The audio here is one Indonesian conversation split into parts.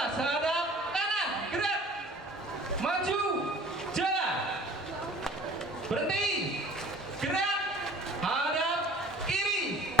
atas, hadap kanan, gerak, maju, jalan, berhenti, gerak, hadap kiri.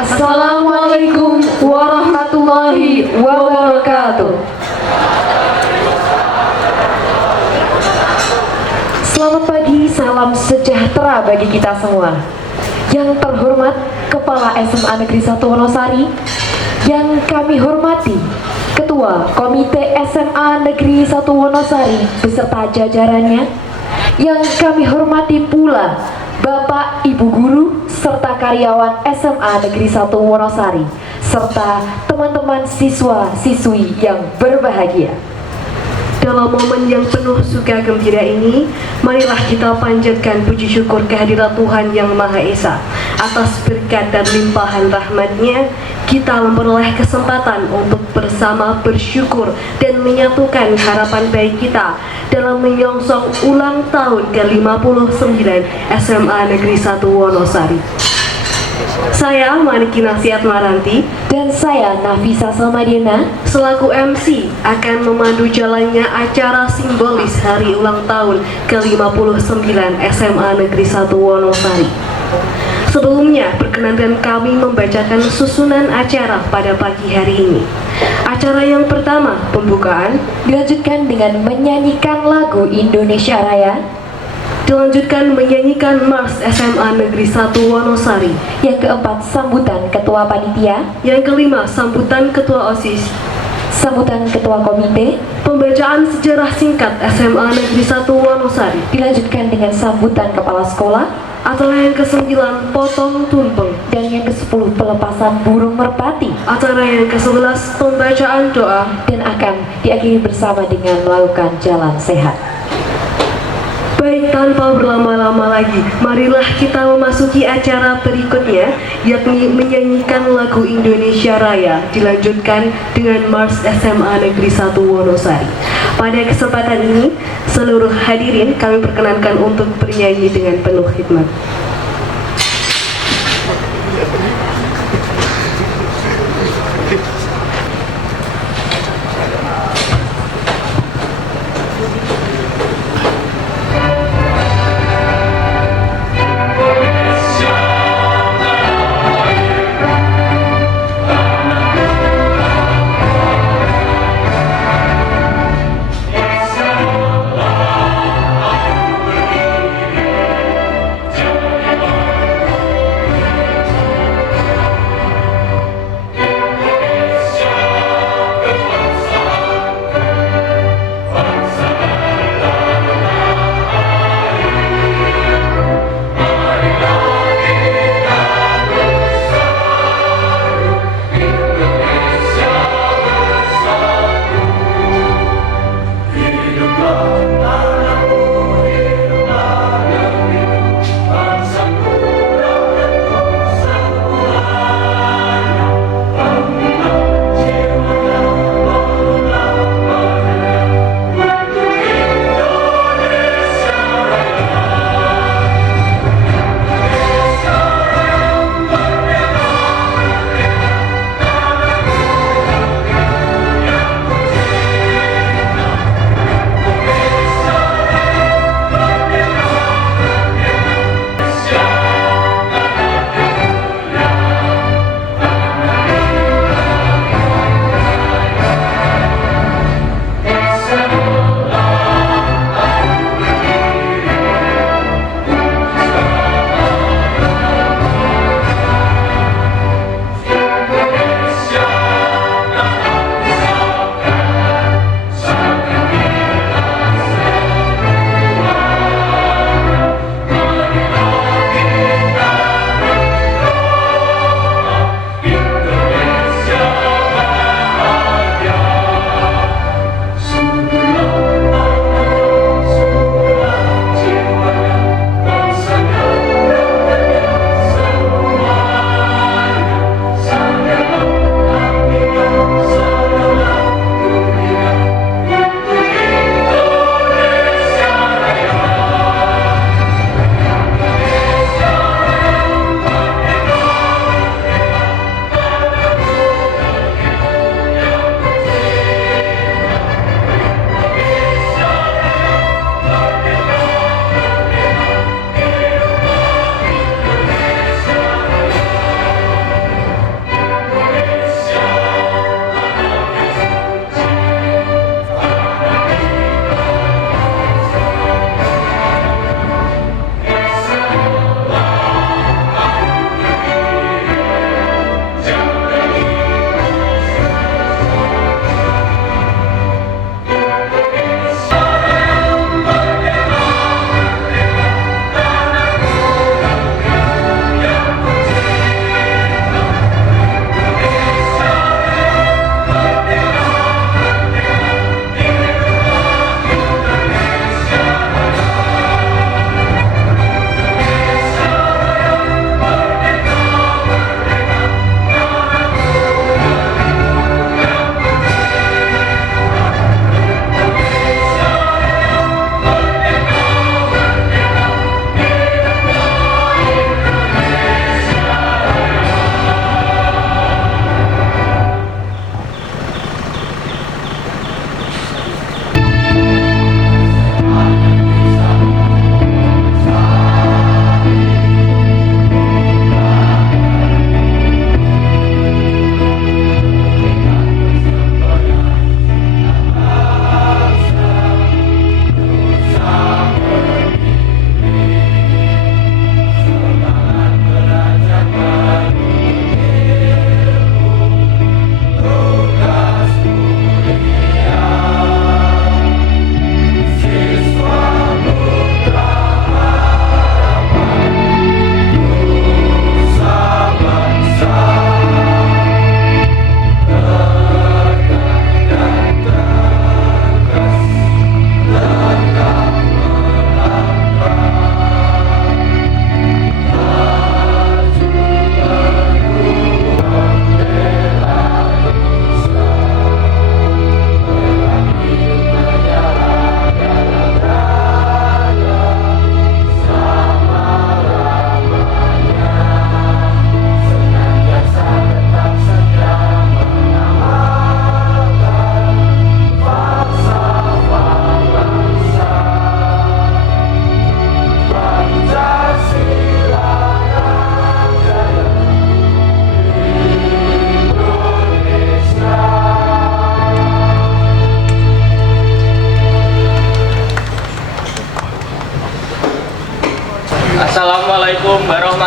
Assalamualaikum warahmatullahi wabarakatuh. Selamat pagi, salam sejahtera bagi kita semua. Yang terhormat Kepala SMA Negeri 1 Wonosari, yang kami hormati Ketua Komite SMA Negeri 1 Wonosari beserta jajarannya, yang kami hormati pula Bapak, Ibu Guru, serta karyawan SMA Negeri 1 Wonosari, serta teman-teman siswa-siswi yang berbahagia. Dalam momen yang penuh suka gembira ini, marilah kita panjatkan puji syukur kehadirat Tuhan Yang Maha Esa. Atas berkat dan limpahan rahmat-Nya, kita memperoleh kesempatan untuk bersama bersyukur dan menyatukan harapan baik kita dalam menyongsong ulang tahun ke-59 SMA Negeri 1 Wonosari. Saya Maniki Nasiat Maranti Dan saya Nafisa Salmadiana selaku MC akan memandu jalannya acara simbolis hari ulang tahun ke-59 SMA Negeri 1 Wonosari. Sebelumnya, perkenankan kami membacakan susunan acara pada pagi hari ini. Acara yang pertama, pembukaan, dilanjutkan dengan menyanyikan lagu Indonesia Raya, dilanjutkan menyanyikan Mars SMA Negeri 1 Wonosari. yang keempat sambutan Ketua Panitia, Yang kelima, sambutan Ketua OSIS, sambutan Ketua Komite, pembacaan sejarah singkat SMA Negeri 1 Wonosari. dilanjutkan dengan sambutan Kepala Sekolah, Acara yang ke-9, potong tumpeng. dan yang ke-10 pelepasan burung merpati, Acara yang ke-11, pembacaan doa. dan akan diakhiri bersama dengan melakukan jalan sehat. Baik, tanpa berlama-lama lagi, marilah kita memasuki acara berikutnya, yakni menyanyikan lagu Indonesia Raya, dilanjutkan dengan Mars SMA Negeri 1 Wonosari. Pada kesempatan ini, seluruh hadirin kami perkenankan untuk bernyanyi dengan penuh hikmat.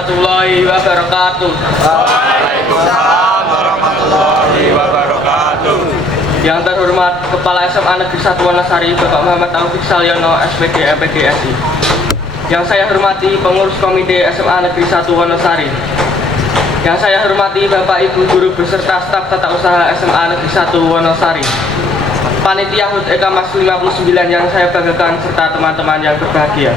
warahmatullahi wabarakatuh. Waalaikumsalam warahmatullahi wabarakatuh. Yang terhormat Kepala SMA Negeri 1 Wonosari Bapak Muhammad Taufik Salyono SPD MPDSI. Yang saya hormati pengurus komite SMA Negeri 1 Wonosari. Yang saya hormati Bapak Ibu guru beserta staf tata usaha SMA Negeri 1 Wonosari. Panitia HUT EKAMAS 59 yang saya banggakan serta teman-teman yang berbahagia.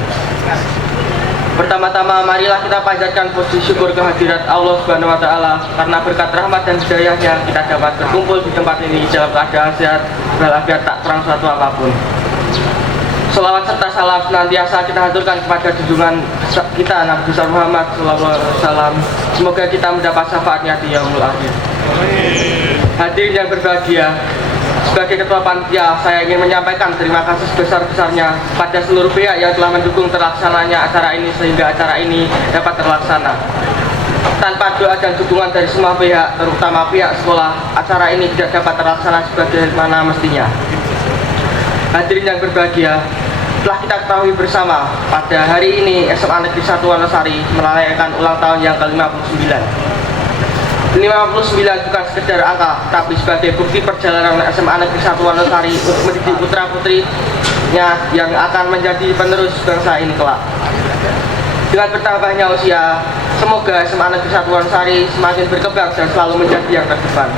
Pertama-tama marilah kita panjatkan puji syukur kehadirat Allah Subhanahu wa taala karena berkat rahmat dan hidayahnya kita dapat berkumpul di tempat ini dalam keadaan sehat walafiat tak kurang suatu apapun. Shalawat serta salam senantiasa kita haturkan kepada junjungan kita Nabi besar Muhammad SAW. Semoga kita mendapat syafaatnya di yaumul akhir. Hadirin yang berbahagia, sebagai ketua panitia, saya ingin menyampaikan terima kasih sebesar-besarnya pada seluruh pihak yang telah mendukung terlaksananya acara ini sehingga acara ini dapat terlaksana. Tanpa doa dan dukungan dari semua pihak, terutama pihak sekolah, acara ini tidak dapat terlaksana sebagaimana mestinya. Hadirin yang berbahagia, telah kita ketahui bersama pada hari ini SMA Negeri 1 Wonosari merayakan ulang tahun yang ke-59. 59 bukan sekedar angka, tapi sebagai bukti perjalanan SMA Negeri 1 Wonosari untuk mendidik putra-putrinya yang akan menjadi penerus bangsa ini kelak. Dengan bertambahnya usia, semoga SMA Negeri 1 Wonosari semakin berkembang dan selalu menjadi yang terdepan.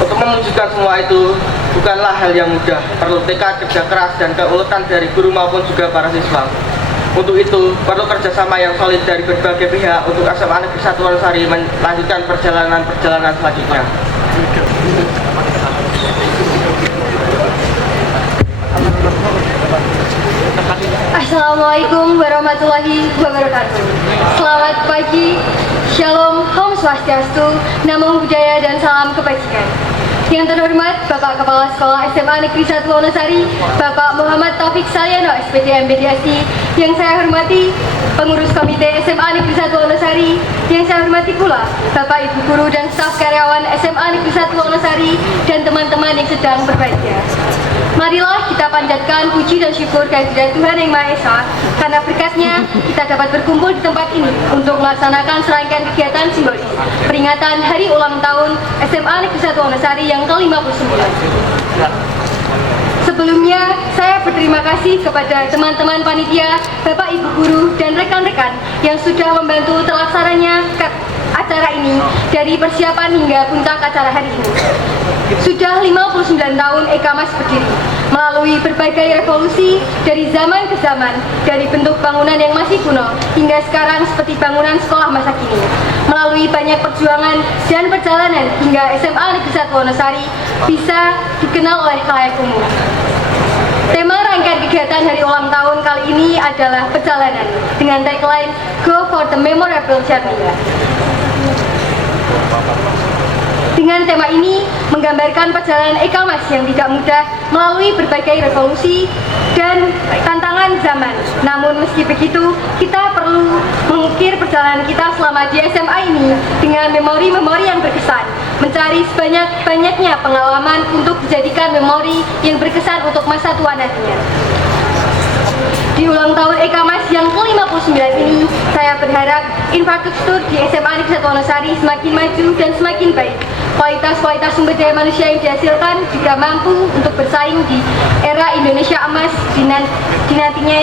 Untuk mewujudkan semua itu bukanlah hal yang mudah, perlu tekad, kerja keras, dan keuletan dari guru maupun juga para siswa. Untuk itu, perlu kerjasama yang solid dari berbagai pihak untuk SMA Negeri 1 Wonosari melanjutkan perjalanan selanjutnya. Assalamualaikum warahmatullahi wabarakatuh. Selamat pagi, Shalom, Om Swastiastu, Namo Buddhaya, dan salam kebajikan. Yang terhormat Bapak Kepala Sekolah SMA Negeri 1 Wonosari, Bapak Muhammad Taufik Salyono SPD MPDSI. Yang saya hormati pengurus komite SMA Negeri 1 Wonosari. Yang saya hormati pula Bapak Ibu guru dan staf karyawan SMA Negeri 1 Wonosari dan teman-teman yang sedang berbahagia. Marilah kita panjatkan puji dan syukur kehadirat Tuhan Yang Maha Esa, karena berkatnya kita dapat berkumpul di tempat ini untuk melaksanakan serangkaian kegiatan simbolis peringatan Hari Ulang Tahun SMA Negeri 1 Wonosari yang ke-59. Sebelumnya, saya berterima kasih kepada teman-teman panitia, Bapak Ibu guru, dan rekan-rekan yang sudah membantu terlaksananya acara ini dari persiapan hingga puncak acara hari ini. Sudah 59 tahun EKAMAS berdiri, melalui berbagai revolusi dari zaman ke zaman, dari bentuk bangunan yang masih kuno hingga sekarang seperti bangunan sekolah masa kini. Melalui banyak perjuangan dan perjalanan hingga SMA Negeri 1 Wonosari bisa dikenal oleh khalayak umum. Tema rangkaian kegiatan hari ulang tahun kali ini adalah perjalanan dengan tagline Go for the Memorable Journey. Dengan tema ini menggambarkan perjalanan EKAMAS yang tidak mudah melalui berbagai revolusi dan tantangan zaman. Namun meski begitu, kita perlu mengukir perjalanan kita selama di SMA ini dengan memori-memori yang berkesan, mencari sebanyak-banyaknya pengalaman untuk dijadikan memori yang berkesan untuk masa tua nantinya. Di ulang tahun EKAMAS yang ke-59 ini, saya berharap infrastruktur di SMA Negeri 1 Wonosari semakin maju dan semakin baik. Kualitas sumber daya manusia yang dihasilkan juga mampu untuk bersaing di era Indonesia emas nantinya,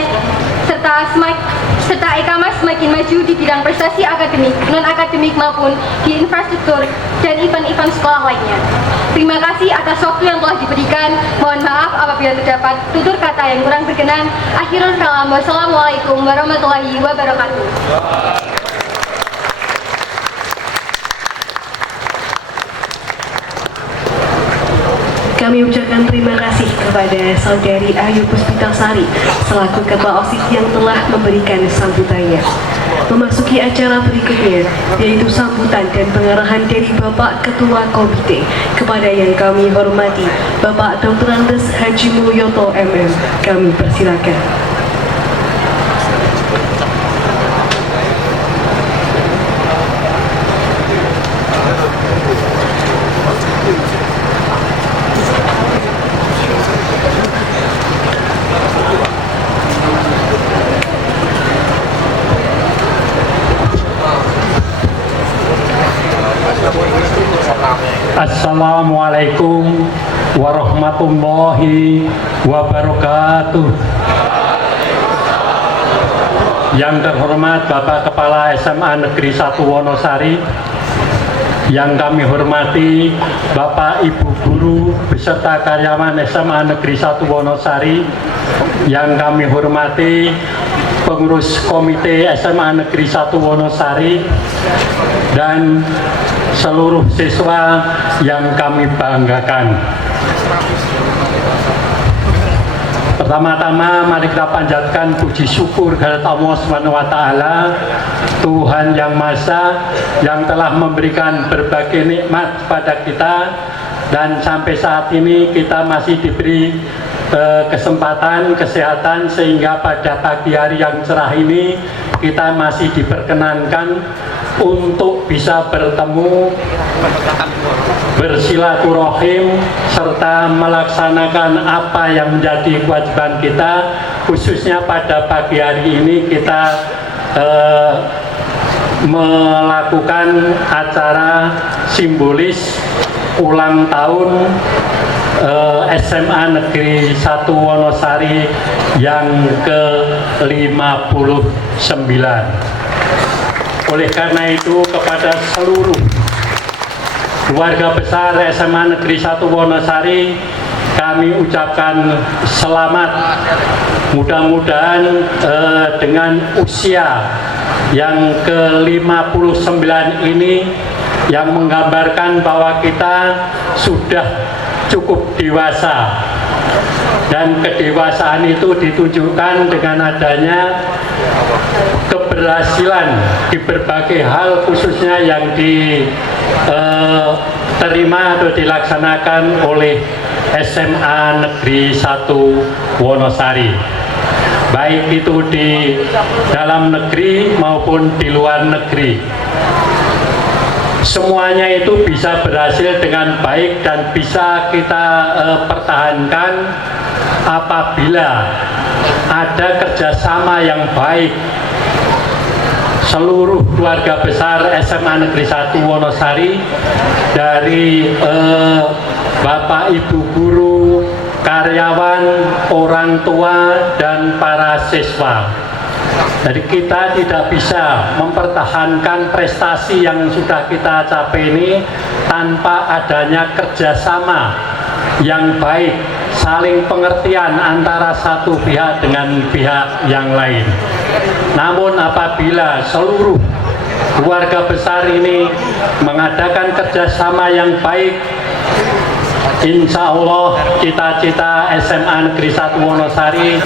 serta EKAMAS semakin maju di bidang prestasi akademik, non-akademik maupun di infrastruktur dan event-event sekolah lainnya. Terima kasih atas waktu yang telah diberikan. Mohon maaf apabila terdapat tutur kata yang kurang berkenan. Akhirul kalam, wassalamualaikum warahmatullahi wabarakatuh. Kami ucapkan terima kasih kepada Saudari Ayu Puspitasari selaku Ketua OSIS yang telah memberikan sambutannya. Memasuki acara berikutnya, yaitu sambutan dan pengarahan dari Bapak Ketua Komite kepada yang kami hormati Bapak Dr. Andes Haji Mulyoto MM. Kami persilakan. Assalamualaikum warahmatullahi wabarakatuh. Yang terhormat Bapak Kepala SMA Negeri 1 Wonosari, yang kami hormati Bapak Ibu Guru beserta karyawan SMA Negeri 1 Wonosari, yang kami hormati pengurus Komite SMA Negeri 1 Wonosari, dan seluruh siswa yang kami banggakan. Pertama-tama mari kita panjatkan puji syukur kehadirat Allah Subhanahu wa taala, Tuhan yang Maha Esa, yang telah memberikan berbagai nikmat pada kita, dan sampai saat ini kita masih diberi kesempatan, kesehatan, sehingga pada pagi hari yang cerah ini kita masih diperkenankan untuk bisa bertemu, bersilaturahim, serta melaksanakan apa yang menjadi kewajiban kita. Khususnya pada pagi hari ini kita melakukan acara simbolis ulang tahun SMA Negeri 1 Wonosari yang ke-59. Oleh karena itu, kepada seluruh keluarga besar SMA Negeri 1 Wonosari, kami ucapkan selamat. Mudah-mudahan dengan usia yang ke-59 ini, yang menggambarkan bahwa kita sudah cukup dewasa, dan kedewasaan itu ditunjukkan dengan adanya keberhasilan di berbagai hal, khususnya yang diterima atau dilaksanakan oleh SMA Negeri 1 Wonosari, baik itu di dalam negeri maupun di luar negeri. Semuanya itu bisa berhasil dengan baik dan bisa kita pertahankan apabila ada kerjasama yang baik seluruh keluarga besar SMA Negeri 1 Wonosari, dari Bapak Ibu Guru, karyawan, orang tua, dan para siswa. Jadi kita tidak bisa mempertahankan prestasi yang sudah kita capai ini tanpa adanya kerjasama yang baik, saling pengertian antara satu pihak dengan pihak yang lain. Namun apabila seluruh keluarga besar ini mengadakan kerjasama yang baik, insya Allah cita-cita SMA Negeri 1 Wonosari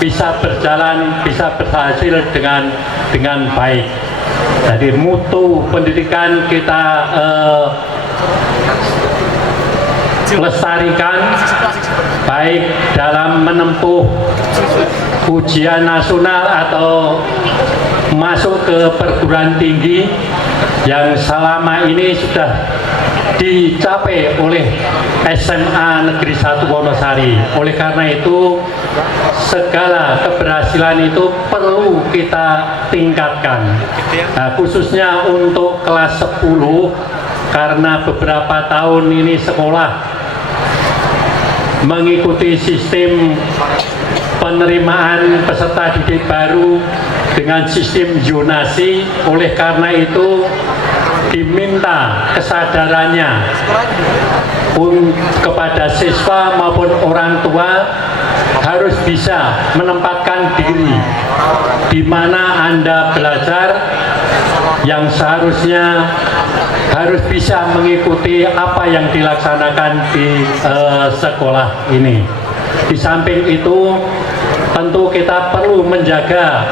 bisa berjalan, bisa berhasil dengan baik. Jadi mutu pendidikan kita lestarikan, baik dalam menempuh ujian nasional atau masuk ke perguruan tinggi yang selama ini sudah dicapai oleh SMA Negeri 1 Wonosari. Oleh karena itu, segala keberhasilan itu perlu kita tingkatkan. Nah, khususnya untuk kelas 10, karena beberapa tahun ini sekolah mengikuti sistem penerimaan peserta didik baru dengan sistem zonasi. Oleh karena itu diminta kesadarannya kepada siswa maupun orang tua harus bisa menempatkan diri di mana Anda belajar, yang seharusnya harus bisa mengikuti apa yang dilaksanakan di sekolah ini. Di samping itu, tentu kita perlu menjaga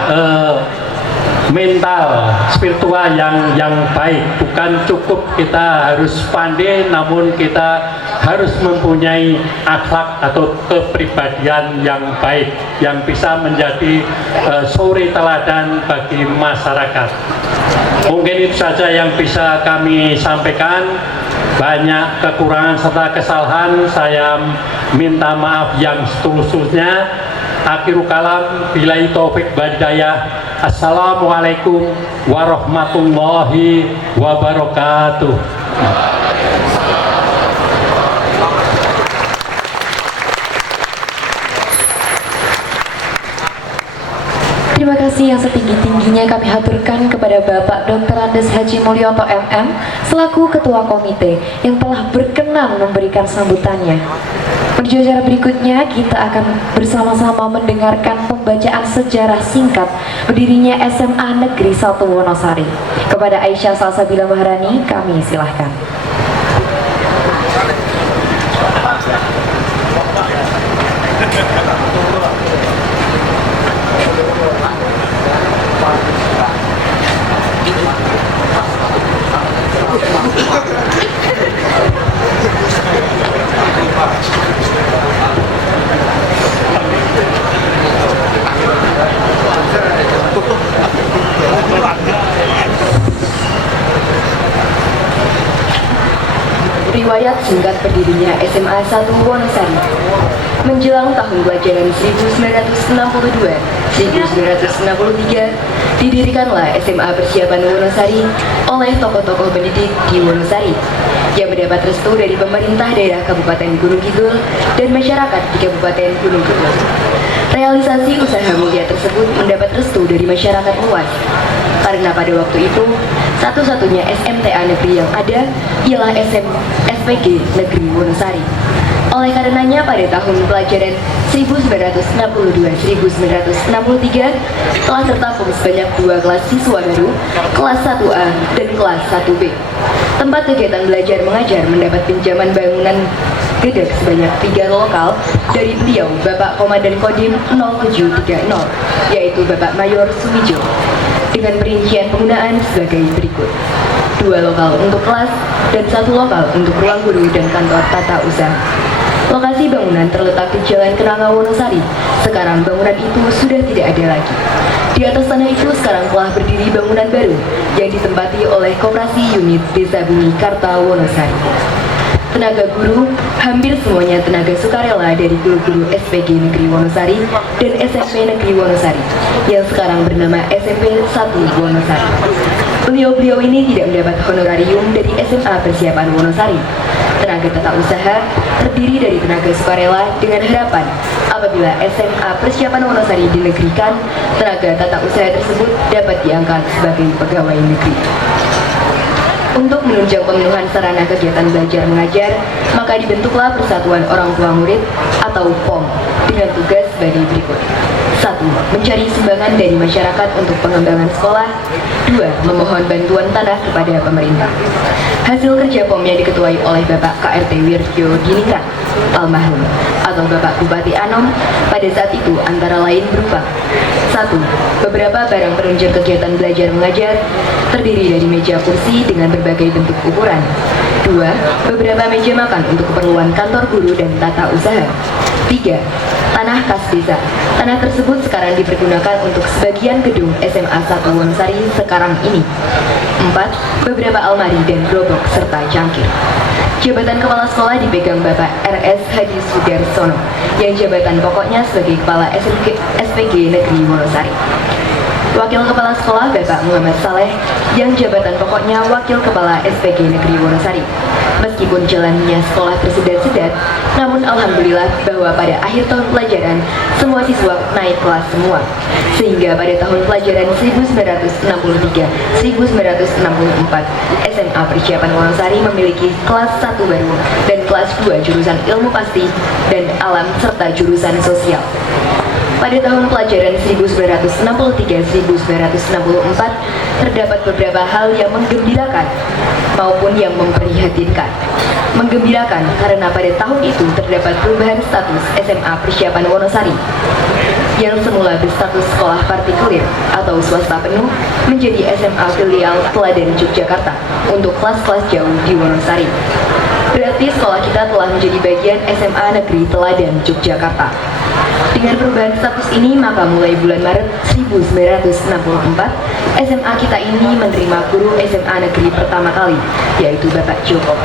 mental spiritual yang baik. Bukan cukup kita harus pandai, namun kita harus mempunyai akhlak atau kepribadian yang baik, yang bisa menjadi suri teladan bagi masyarakat. Mungkin itu saja yang bisa kami sampaikan. Banyak kekurangan serta kesalahan, saya minta maaf yang setulus-tulusnya. Akhirul kalam, billahi taufik wal hidayah. Assalamualaikum warahmatullahi wabarakatuh. Terima kasih yang setinggi-tingginya kami haturkan kepada Bapak Dr. Andes Haji Mulyoto MM selaku Ketua Komite yang telah berkenan memberikan sambutannya. Menuju acara berikutnya, kita akan bersama-sama mendengarkan pembacaan sejarah singkat berdirinya SMA Negeri 1 Wonosari. Kepada Aisyah Salsabila Maharani, kami silahkan. Riwayat singkat berdirinya SMA 1 Wonosari. Menjelang tahun pelajaran 1962-1963, didirikanlah SMA Persiapan Wonosari oleh tokoh-tokoh pendidik di Wonosari yang mendapat restu dari pemerintah daerah Kabupaten Gunung Kidul dan masyarakat di Kabupaten Gunung Kidul. Realisasi usaha mulia tersebut mendapat restu dari masyarakat luas, karena pada waktu itu satu-satunya SMTA negeri yang ada ialah SPG Negeri Wonosari. Oleh karenanya pada tahun pelajaran 1962-1963 telah tertampung sebanyak 2 kelas siswa baru, kelas 1A dan kelas 1B. Tempat kegiatan belajar mengajar mendapat pinjaman bangunan gedek sebanyak 3 lokal dari beliau Bapak Komandan Kodim 0730, yaitu Bapak Mayor Sumijo, dengan perincian penggunaan sebagai berikut: 2 lokal untuk kelas dan 1 lokal untuk ruang guru dan kantor tata usaha. Lokasi bangunan terletak di Jalan Kenanga Wonosari. Sekarang bangunan itu sudah tidak ada lagi. Di atas tanah itu sekarang telah berdiri bangunan baru yang ditempati oleh Koperasi Unit Desa Bumi Karta Wonosari. Tenaga guru hampir semuanya tenaga sukarela dari guru-guru SPG Negeri Wonosari dan SMP Negeri Wonosari yang sekarang bernama SMP 1 Wonosari. Beliau-beliau ini tidak mendapat honorarium dari SMA Persiapan Wonosari. Tenaga tata usaha terdiri dari tenaga sukarela dengan harapan apabila SMA Persiapan Wonosari dinegerikan, tenaga tata usaha tersebut dapat diangkat sebagai pegawai negeri. Untuk menunjang pemenuhan sarana kegiatan belajar mengajar, maka dibentuklah Persatuan Orang Tua Murid atau POM dengan tugas sebagai berikut: 1. Mencari sumbangan dari masyarakat untuk pengembangan sekolah. 2. Memohon bantuan tanah kepada pemerintah. Hasil kerja POM yang diketuai oleh Bapak KRT Wirjo Diningrat almarhum atau Bapak Bupati Anom pada saat itu antara lain berupa: 1. Beberapa barang penunjang kegiatan belajar mengajar terdiri dari meja kursi dengan berbagai bentuk ukuran. 2. Beberapa meja makan untuk keperluan kantor guru dan tata usaha. 3. Tanah kas desa. Tanah tersebut sekarang dipergunakan untuk sebagian gedung SMA 1 Wonosari sekarang ini. 4. Beberapa almari dan gerobak serta cangkir. Jabatan Kepala Sekolah dipegang Bapak RS Hadi Sudarsono yang jabatan pokoknya sebagai Kepala SPG Negeri Wonosari. Wakil Kepala Sekolah Bapak Muhammad Saleh yang jabatan pokoknya Wakil Kepala SPG Negeri Wonosari. Meskipun jalannya sekolah tersedat-sedat, namun alhamdulillah bahwa pada akhir tahun pelajaran semua siswa naik kelas semua. Sehingga pada tahun pelajaran 1963-1964 SMA Persiapan Wonosari memiliki kelas 1 baru dan kelas 2 jurusan ilmu pasti dan alam serta jurusan sosial. Pada tahun pelajaran 1963-1964 terdapat beberapa hal yang menggembirakan maupun yang memprihatinkan. Menggembirakan karena pada tahun itu terdapat perubahan status SMA Persiapan Wonosari yang semula berstatus sekolah partikulir atau swasta penuh menjadi SMA filial Teladan Yogyakarta untuk kelas-kelas jauh di Wonosari. Berarti sekolah kita telah menjadi bagian SMA Negeri Teladan Yogyakarta. Dengan perubahan status ini, maka mulai bulan Maret 1964, SMA kita ini menerima guru SMA negeri pertama kali, yaitu Bapak Joko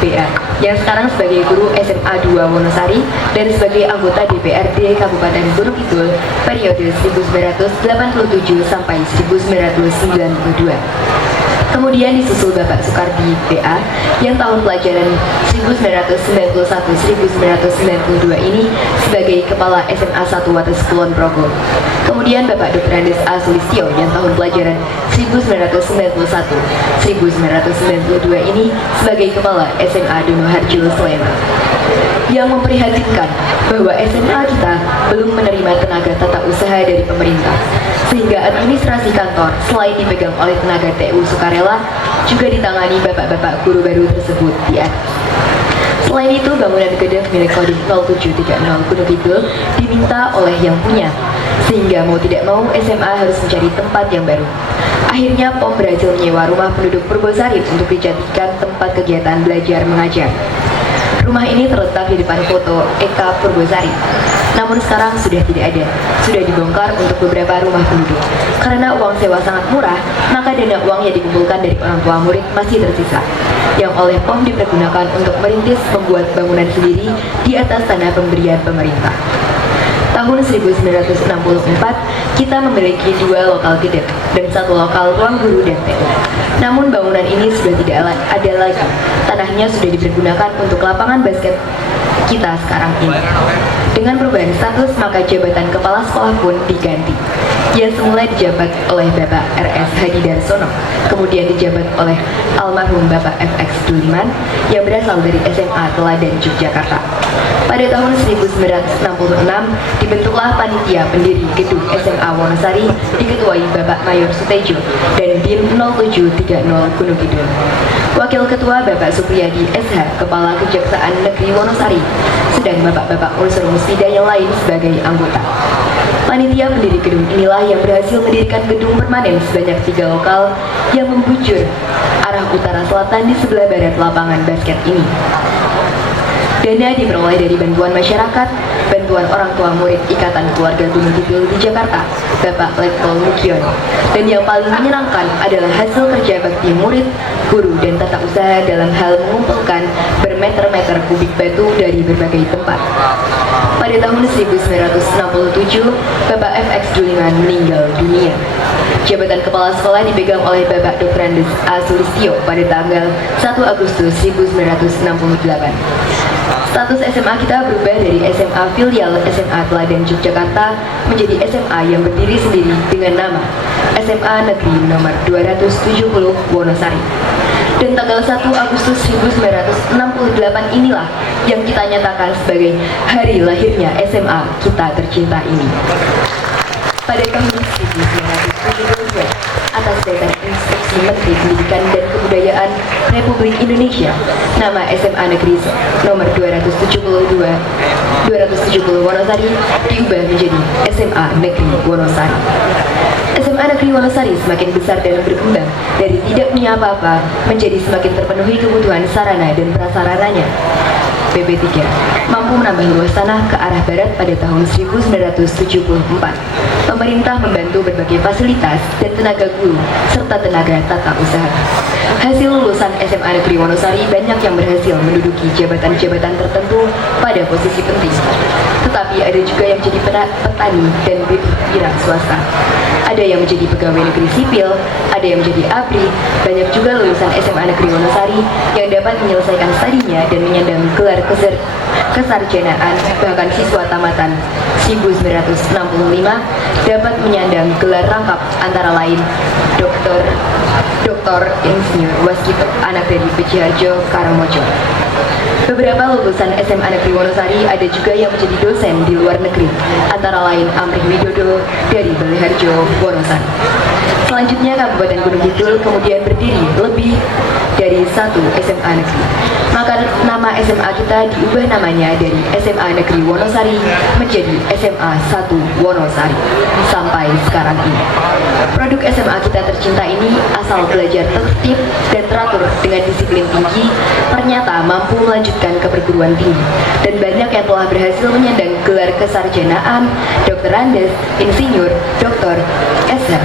BA, yang sekarang sebagai guru SMA 2 Wonosari dan sebagai anggota DPRD Kabupaten Gunung Kidul periode 1987 sampai 1992. Kemudian disusul Bapak Soekardi PA yang tahun pelajaran 1991-1992 ini sebagai Kepala SMA 1 Wates Kulon Progo. Kemudian Bapak Dr. Andes A. Sulistyo yang tahun pelajaran 1991-1992 ini sebagai Kepala SMA Donoharjo Sleman. Yang memprihatinkan bahwa SMA kita belum menerima tenaga tata usaha dari pemerintah, sehingga administrasi kantor selain dipegang oleh tenaga TU sukarela juga ditangani bapak-bapak guru baru tersebut di atas. Selain itu, bangunan gedung milik Kodim 0730 Gunung Kidul diminta oleh yang punya, sehingga mau tidak mau SMA harus mencari tempat yang baru. Akhirnya POM berhasil menyewa rumah penduduk Purbosari untuk dijadikan tempat kegiatan belajar mengajar. Rumah ini terletak di depan foto Eka Purbosari. Namun sekarang sudah tidak ada, sudah dibongkar untuk beberapa rumah penduduk. Karena uang sewa sangat murah, maka dana uang yang dikumpulkan dari orang tua murid masih tersisa, yang oleh POM dipergunakan untuk merintis membuat bangunan sendiri di atas tanah pemberian pemerintah. Tahun 1964, kita memiliki 2 lokal gedung dan 1 lokal ruang guru dan TU. Namun bangunan ini sudah tidak ada lagi. Tanahnya sudah dipergunakan untuk lapangan basket kita sekarang ini. Dengan perubahan status, maka jabatan kepala sekolah pun diganti. Yang semula dijabat oleh Bapak R.S. Hadi Darsono, kemudian dijabat oleh almarhum Bapak F.X. Duliman yang berasal dari SMA Teladan Yogyakarta. Pada tahun 1966, dibentuklah panitia pendiri gedung SMA Wonosari diketuai Bapak Mayor Sutejo dan BIM 0730 Gunung Kidul. Wakil Ketua Bapak Supriyadi SH, Kepala Kejaksaan Negeri Wonosari, sedang bapak-bapak unsur musbida yang lain sebagai anggota. Panitia pendiri gedung inilah yang berhasil mendirikan gedung permanen sebanyak 3 lokal yang membujur arah utara selatan di sebelah barat lapangan basket ini. Dana diperoleh dari bantuan masyarakat, bantuan orang tua murid Ikatan Keluarga Gunung Kidul di Jakarta, Bapak Letkol Mukiono. Dan yang paling menyenangkan adalah hasil kerja bakti murid, guru, dan tata usaha dalam hal mengumpulkan bermeter-meter kubik batu dari berbagai tempat. Pada tahun 1967, Bapak F.X. Duliman meninggal dunia. Jabatan kepala sekolah dipegang oleh Bapak Dr. Andes A. Sulistyo pada tanggal 1 Agustus 1968. Status SMA kita berubah dari SMA filial SMA Teladan Yogyakarta menjadi SMA yang berdiri sendiri dengan nama SMA Negeri Nomor 270 Wonosari. Dan tanggal 1 Agustus 1968 inilah yang kita nyatakan sebagai hari lahirnya SMA kita tercinta ini. Pada tahun 1972, atas dasar instruksi Menteri Pendidikan dan Kebudayaan Republik Indonesia, nama SMA Negeri Nomor 270 Wonosari diubah menjadi SMA Negeri Wonosari. SMA Negeri Wonosari semakin besar dan berkembang dari tidak punya apa-apa menjadi semakin terpenuhi kebutuhan sarana dan prasarananya. PP3 mampu menambah luas tanah ke arah barat pada tahun 1974. Pemerintah membantu berbagai fasilitas dan tenaga guru serta tenaga tata usaha. Hasil lulusan SMA Negeri Wonosari banyak yang berhasil menduduki jabatan-jabatan tertentu pada posisi penting. Tetapi ada juga yang menjadi petani dan wira swasta. Ada yang menjadi pegawai negeri sipil, ada yang menjadi ABRI. Banyak juga lulusan SMA Negeri Wonosari yang dapat menyelesaikan studinya dan menyandang gelar kesarjanaan, bahkan siswa tamatan 1965 dapat menyandang gelar rangkap antara lain Doktor Insinyur Waskito, anak dari Bejiharjo Karangmojo. Beberapa lulusan SMA Negeri Wonosari ada juga yang menjadi dosen di luar negeri, antara lain Amrih Widodo dari Baleharjo, Wonosari. Selanjutnya Kabupaten Gunung Kidul kemudian berdiri lebih dari 1 SMA negeri. Maka nama SMA kita diubah namanya dari SMA Negeri Wonosari menjadi SMA 1 Wonosari sampai sekarang ini. Produk SMA kita tercinta ini asal belajar tertib dan teratur dengan disiplin tinggi, ternyata mampu melanjutkan ke perguruan tinggi, dan banyak yang telah berhasil menyandang gelar kesarjanaan, Dr. Andes, Insinyur, Dr. SH.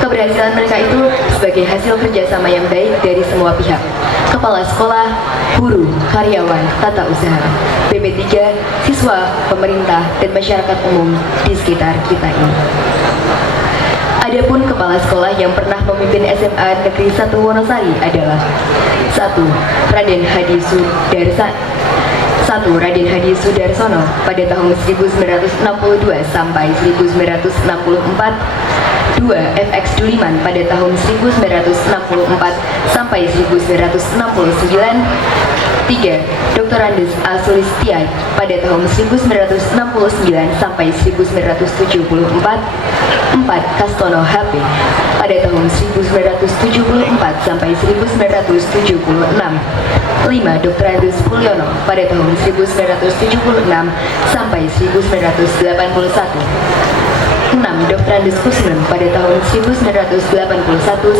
Keberhasilan mereka itu sebagai hasil kerjasama yang baik dari semua pihak, kepala sekolah, guru, karyawan, tata usaha, PP3, siswa, pemerintah, dan masyarakat umum di sekitar kita ini. Adapun kepala sekolah yang pernah memimpin SMA Negeri 1 Wonosari adalah 1. Raden Hadi Sudarsan 1. Raden Hadi Sudarsono pada tahun 1962 sampai 1964. 2. FX Duliman pada tahun 1964 sampai 1969. 3. Dr. Andes A. Sulistian pada tahun 1969 sampai 1974. 4. Kastono HP pada tahun 1974 sampai 1976. 5. Dr. Andes Pulyono pada tahun 1976 sampai 1981. 6. Dr. Andes Kusmen pada tahun 1981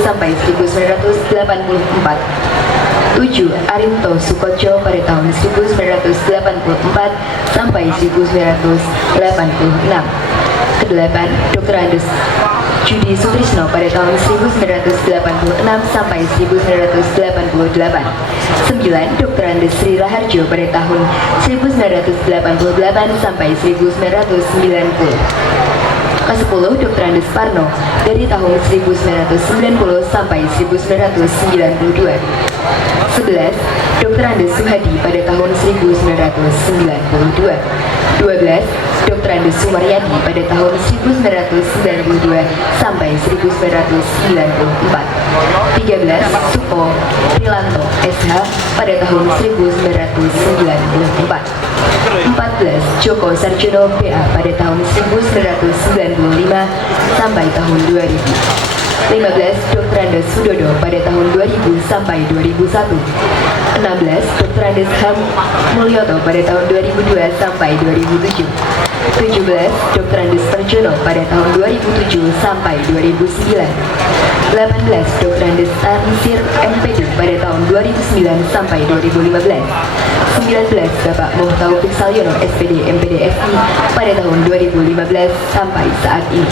sampai 1984. 7. Arinto Sukoco pada tahun 1984 sampai 1986. 8. Dr. Andes Judi Sutrisno pada tahun 1986 sampai 1988. 9. Dr. Andes Sri Raharjo pada tahun 1988 sampai 1990. Ke-10. Dr. Andes Parno dari tahun 1990 sampai 1992. 11. Dr. Andes Suhadi pada tahun 1992. 12. Dr. Andes Sumaryadi pada tahun 1992 sampai 1994. 13. Suko Prilanto SH pada tahun 1994. 14. Joko Sarjono PA pada tahun 1995 sampai tahun 2000. 15. Dr. Andes Sudodo pada tahun 2000 sampai 2001. 16. Dr. Andes Ham Mulyoto pada tahun 2002 sampai 2007. 17. Dr. Andes Perjono pada tahun 2007 sampai 2009. 18. Dr. Andes Anisir MPD pada tahun 2009 sampai 2015. 19. Bapak Muhtaufik Salyono SPD MPD FI pada tahun 2015 sampai saat ini.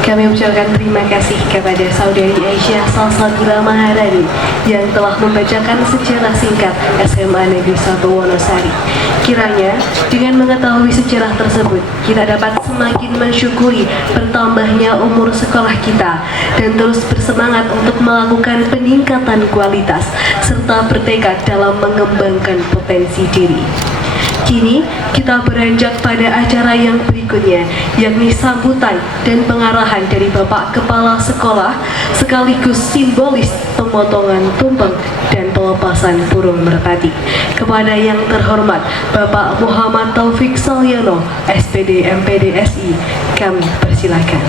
Kami ucapkan terima kasih kepada Saudari Aisyah Salsabila Maharani yang telah membacakan sejarah singkat SMA Negeri 1 Wonosari. Kiranya dengan mengetahui sejarah tersebut, kita dapat semakin mensyukuri bertambahnya umur sekolah kita dan terus bersemangat untuk melakukan peningkatan kualitas serta bertekad dalam mengembangkan potensi diri. Kini kita beranjak pada acara yang berikutnya, yakni sambutan dan pengarahan dari Bapak Kepala Sekolah sekaligus simbolis pemotongan tumpeng dan pelepasan burung merpati. Kepada yang terhormat Bapak Muhammad Taufik Salyono SPD MPD SI, kami persilakan.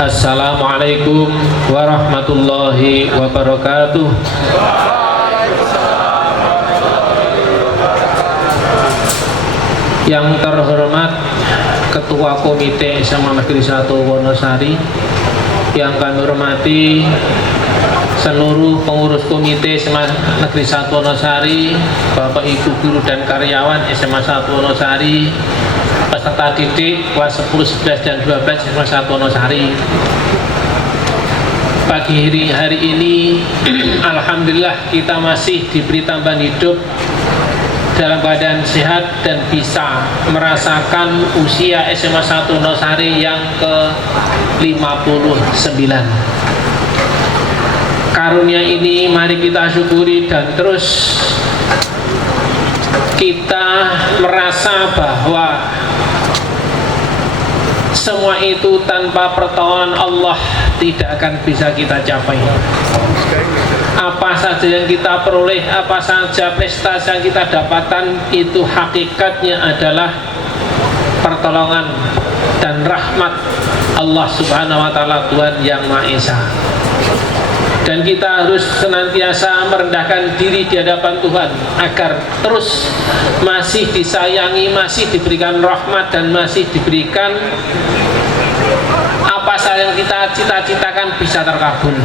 Assalamualaikum warahmatullahi wabarakatuh. Yang terhormat Ketua Komite SMA Negeri 1 Wonosari, yang kami hormati seluruh pengurus Komite SMA Negeri 1 Wonosari, Bapak Ibu guru dan karyawan SMA 1 Wonosari, peserta didik kelas 10, 11, dan 12 SMA 1 Wonosari. Pagi hari ini alhamdulillah kita masih diberi tambahan hidup dalam keadaan sehat dan bisa merasakan usia SMA 1 Wonosari yang ke-59. Karunia ini mari kita syukuri dan terus kita merasa bahwa semua itu tanpa pertolongan Allah tidak akan bisa kita capai. Apa saja yang kita peroleh, apa saja prestasi yang kita dapatkan, itu hakikatnya adalah pertolongan dan rahmat Allah Subhanahu wa Ta'ala, Tuhan yang Maha Esa. Dan kita harus senantiasa merendahkan diri di hadapan Tuhan agar terus masih disayangi, masih diberikan rahmat, dan masih diberikan apa saja yang kita cita-citakan bisa terkabul.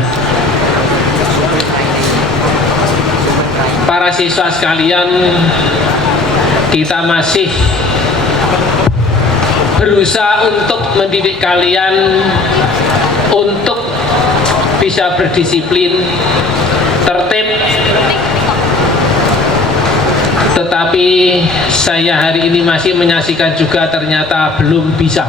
Para siswa sekalian, kita masih berusaha untuk mendidik kalian untuk bisa berdisiplin, tertib. Tetapi saya hari ini masih menyaksikan juga ternyata belum bisa.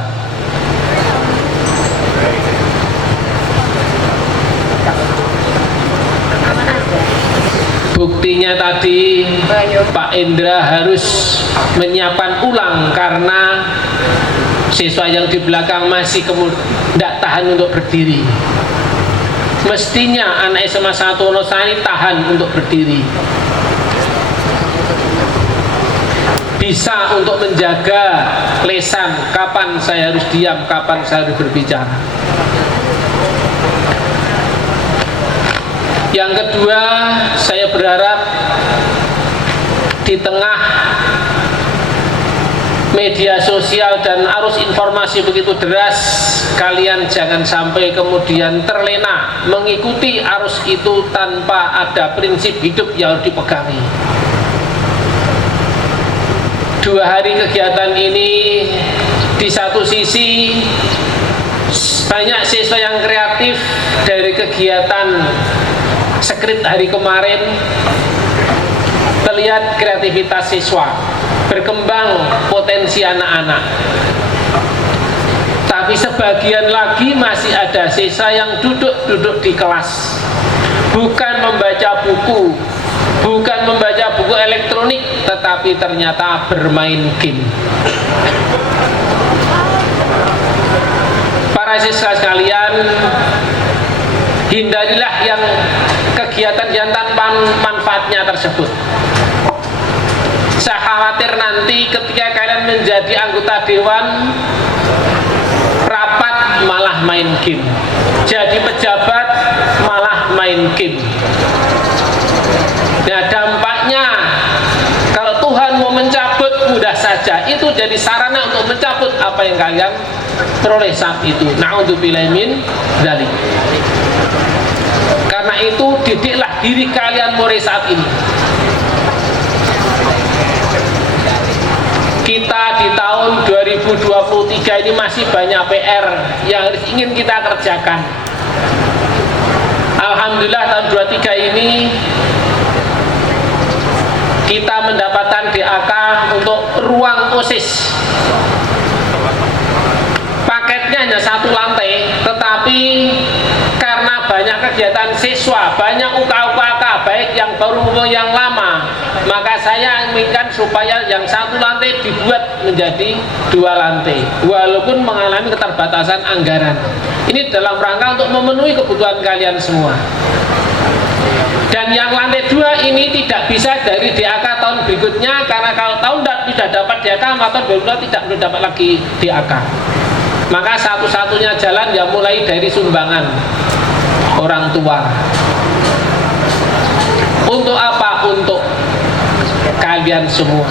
Buktinya tadi Pak Indra harus menyiapkan ulang karena siswa yang di belakang masih tidak tahan untuk berdiri. Mestinya anak SMA 1 Wonosari tahan untuk berdiri, bisa untuk menjaga lesan, kapan saya harus diam, kapan saya harus berbicara. Yang kedua, saya berharap di tengah media sosial dan arus informasi begitu deras, kalian jangan sampai kemudian terlena mengikuti arus itu tanpa ada prinsip hidup yang harus dipegangi. 2 hari kegiatan ini di satu sisi banyak siswa yang kreatif dari kegiatan skrip hari kemarin, terlihat kreativitas siswa, berkembang potensi anak-anak. Tapi sebagian lagi masih ada siswa yang duduk di kelas, bukan membaca buku, bukan membaca buku elektronik, tetapi ternyata bermain game. Para siswa sekalian, hindarilah yang kegiatan yang tanpa manfaatnya tersebut. Saya khawatir nanti ketika kalian menjadi anggota dewan, rapat malah main game, jadi pejabat malah main game. Nah, dampaknya kalau Tuhan mau mencabut, mudah saja itu jadi sarana untuk mencabut apa yang kalian peroleh saat itu. Na'udzubillahi min dzalik. Karena itu didiklah diri kalian mulai saat ini. Kita di tahun 2023 ini masih banyak PR yang ingin kita kerjakan. Alhamdulillah tahun 23 ini kita mendapatkan DAK untuk ruang OSIS. Paketnya hanya 1 lantai, tetapi karena banyak kegiatan siswa, banyak UKK, baik yang baru maupun yang lama, maka saya inginkan supaya yang 1 lantai dibuat menjadi 2 lantai, walaupun mengalami keterbatasan anggaran. Ini dalam rangka untuk memenuhi kebutuhan kalian semua. Dan yang lantai 2 ini tidak bisa dari DAK tahun berikutnya, karena kalau tahun tidak dapat DAK, maka tahun berikutnya tidak dapat lagi DAK. Maka satu-satunya jalan ya mulai dari sumbangan orang tua. Untuk apa? Untuk kalian semua.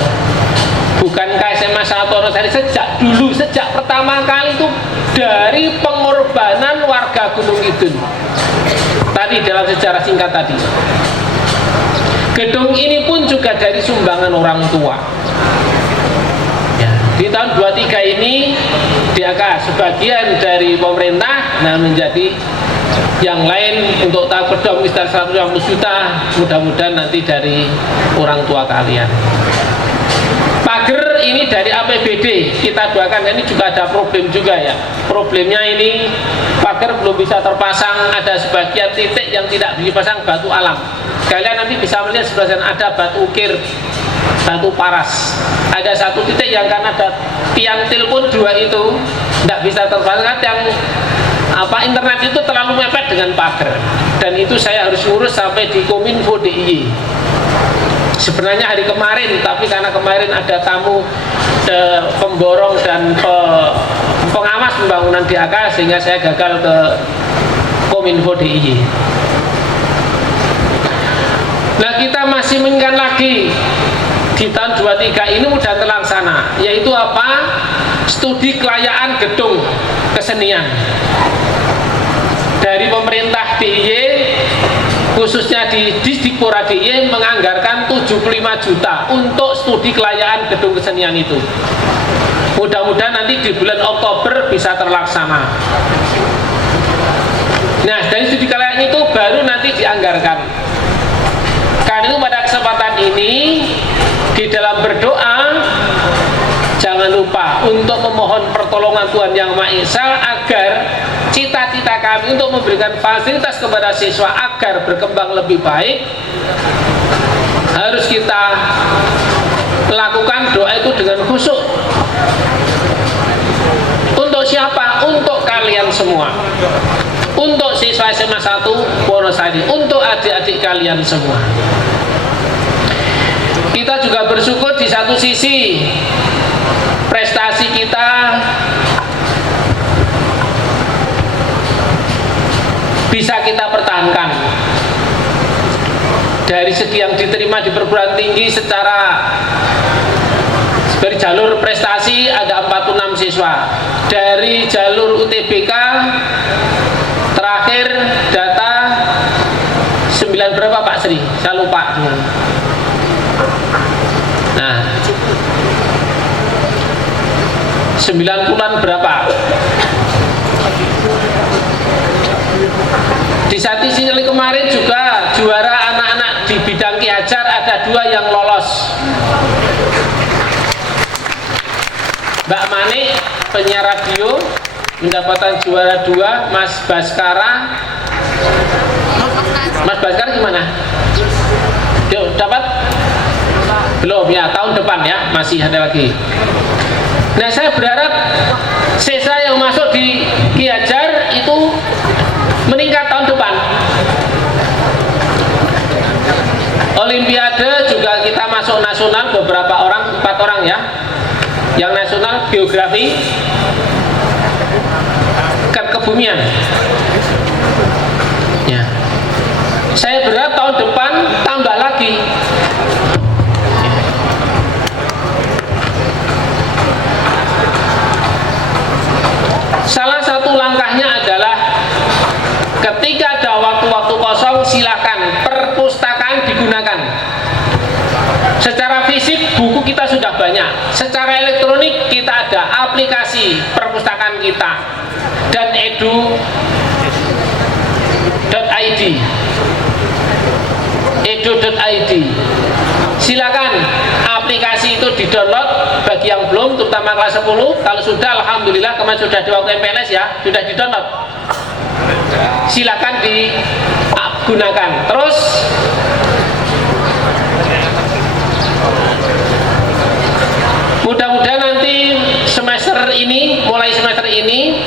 Bukankah SMA 1 Wonosari sejak dulu, sejak pertama kali itu dari pengorbanan warga Gunung Kidul. Tadi dalam sejarah singkat tadi, gedung ini pun juga dari sumbangan orang tua. Di tahun 23 ini DAK sebagian dari pemerintah, nah menjadi yang lain untuk tahap kedua sekitar 150 juta, mudah-mudahan nanti dari orang tua kalian. Pagar ini dari APBD, kita doakan. Ini juga ada problem juga ya. Problemnya ini pagar belum bisa terpasang, ada sebagian titik yang tidak dipasang batu alam. Kalian nanti bisa melihat sebelah sana ada batu ukir, batu paras. Ada 1 titik yang karena ada tiang telepon 2 itu tidak bisa terpasang, yang internet itu terlalu mepet dengan pagar, dan itu saya harus urus sampai di Kominfo DIY. Sebenarnya hari kemarin, tapi karena kemarin ada tamu pemborong dan pengawas pembangunan DAK, sehingga saya gagal ke Kominfo DIY. Nah, kita masih menginginkan lagi di tahun 23 ini mudah terlaksana, yaitu apa? Studi kelayakan gedung kesenian. Dari pemerintah DIY, khususnya di Disdikpora DIY, menganggarkan 75 juta untuk studi kelayaan gedung kesenian itu. Mudah-mudahan nanti di bulan Oktober bisa terlaksana. Nah, dari studi kelayaan itu baru nanti dianggarkan. Karena itu pada kesempatan ini, di dalam berdoa, jangan lupa untuk memohon pertolongan Tuhan Yang Maha Esa agar cita-cita kami untuk memberikan fasilitas kepada siswa agar berkembang lebih baik, harus kita lakukan doa itu dengan khusyuk. Untuk siapa? Untuk kalian semua. Untuk siswa SMA 1 Wonosari, untuk adik-adik kalian semua. Kita juga bersyukur di satu sisi prestasi kita bisa kita pertahankan. Dari segi yang diterima di perguruan tinggi secara dari jalur prestasi ada 46 siswa. Dari jalur UTBK terakhir data 9 berapa Pak Sri? Saya lupa. Nah, 90-an berapa? Di satu sisi kemarin juga juara anak-anak di bidang Ki Hajar ada 2 yang lolos. Mbak Manik, penyiar radio, mendapatkan juara 2. Mas Baskara gimana? Yuk, dapat? Belum ya, tahun depan ya, masih ada lagi. Nah, saya berharap siswa yang masuk di Ki Hajar itu meningkat tahun depan. Olimpiade juga kita masuk nasional beberapa orang, 4 orang ya. Yang nasional geografi, kebumian. Ya. Saya berharap tahun depan tambah lagi. Salah satu langkahnya adalah ketika ada waktu-waktu kosong, silakan perpustakaan digunakan. Secara fisik buku kita sudah banyak, secara elektronik kita ada aplikasi perpustakaan kita dan edu.id. Silakan aplikasi itu di-download bagi yang belum, terutama kelas 10. Kalau sudah, alhamdulillah, kemarin sudah di waktu MPLS ya, sudah di-download. Silakan digunakan. Terus mudah-mudahan nanti mulai semester ini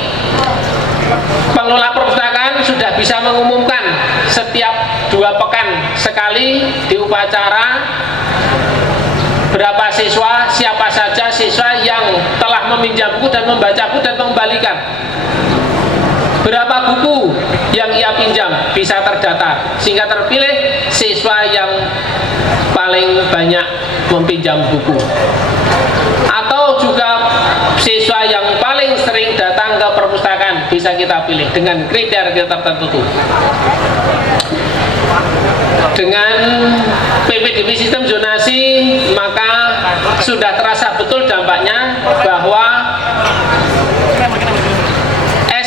pengelola perpustakaan sudah bisa mengumumkan setiap 2 pekan sekali di upacara berapa siswa, siapa saja siswa yang telah meminjam buku dan membaca buku dan mengembalikan. Berapa buku yang ia pinjam bisa terdata sehingga terpilih siswa yang paling banyak meminjam buku. Atau juga siswa yang paling sering datang ke perpustakaan bisa kita pilih dengan kriteria tertentu. Dengan PPDB sistem zonasi maka sudah terasa betul dampaknya bahwa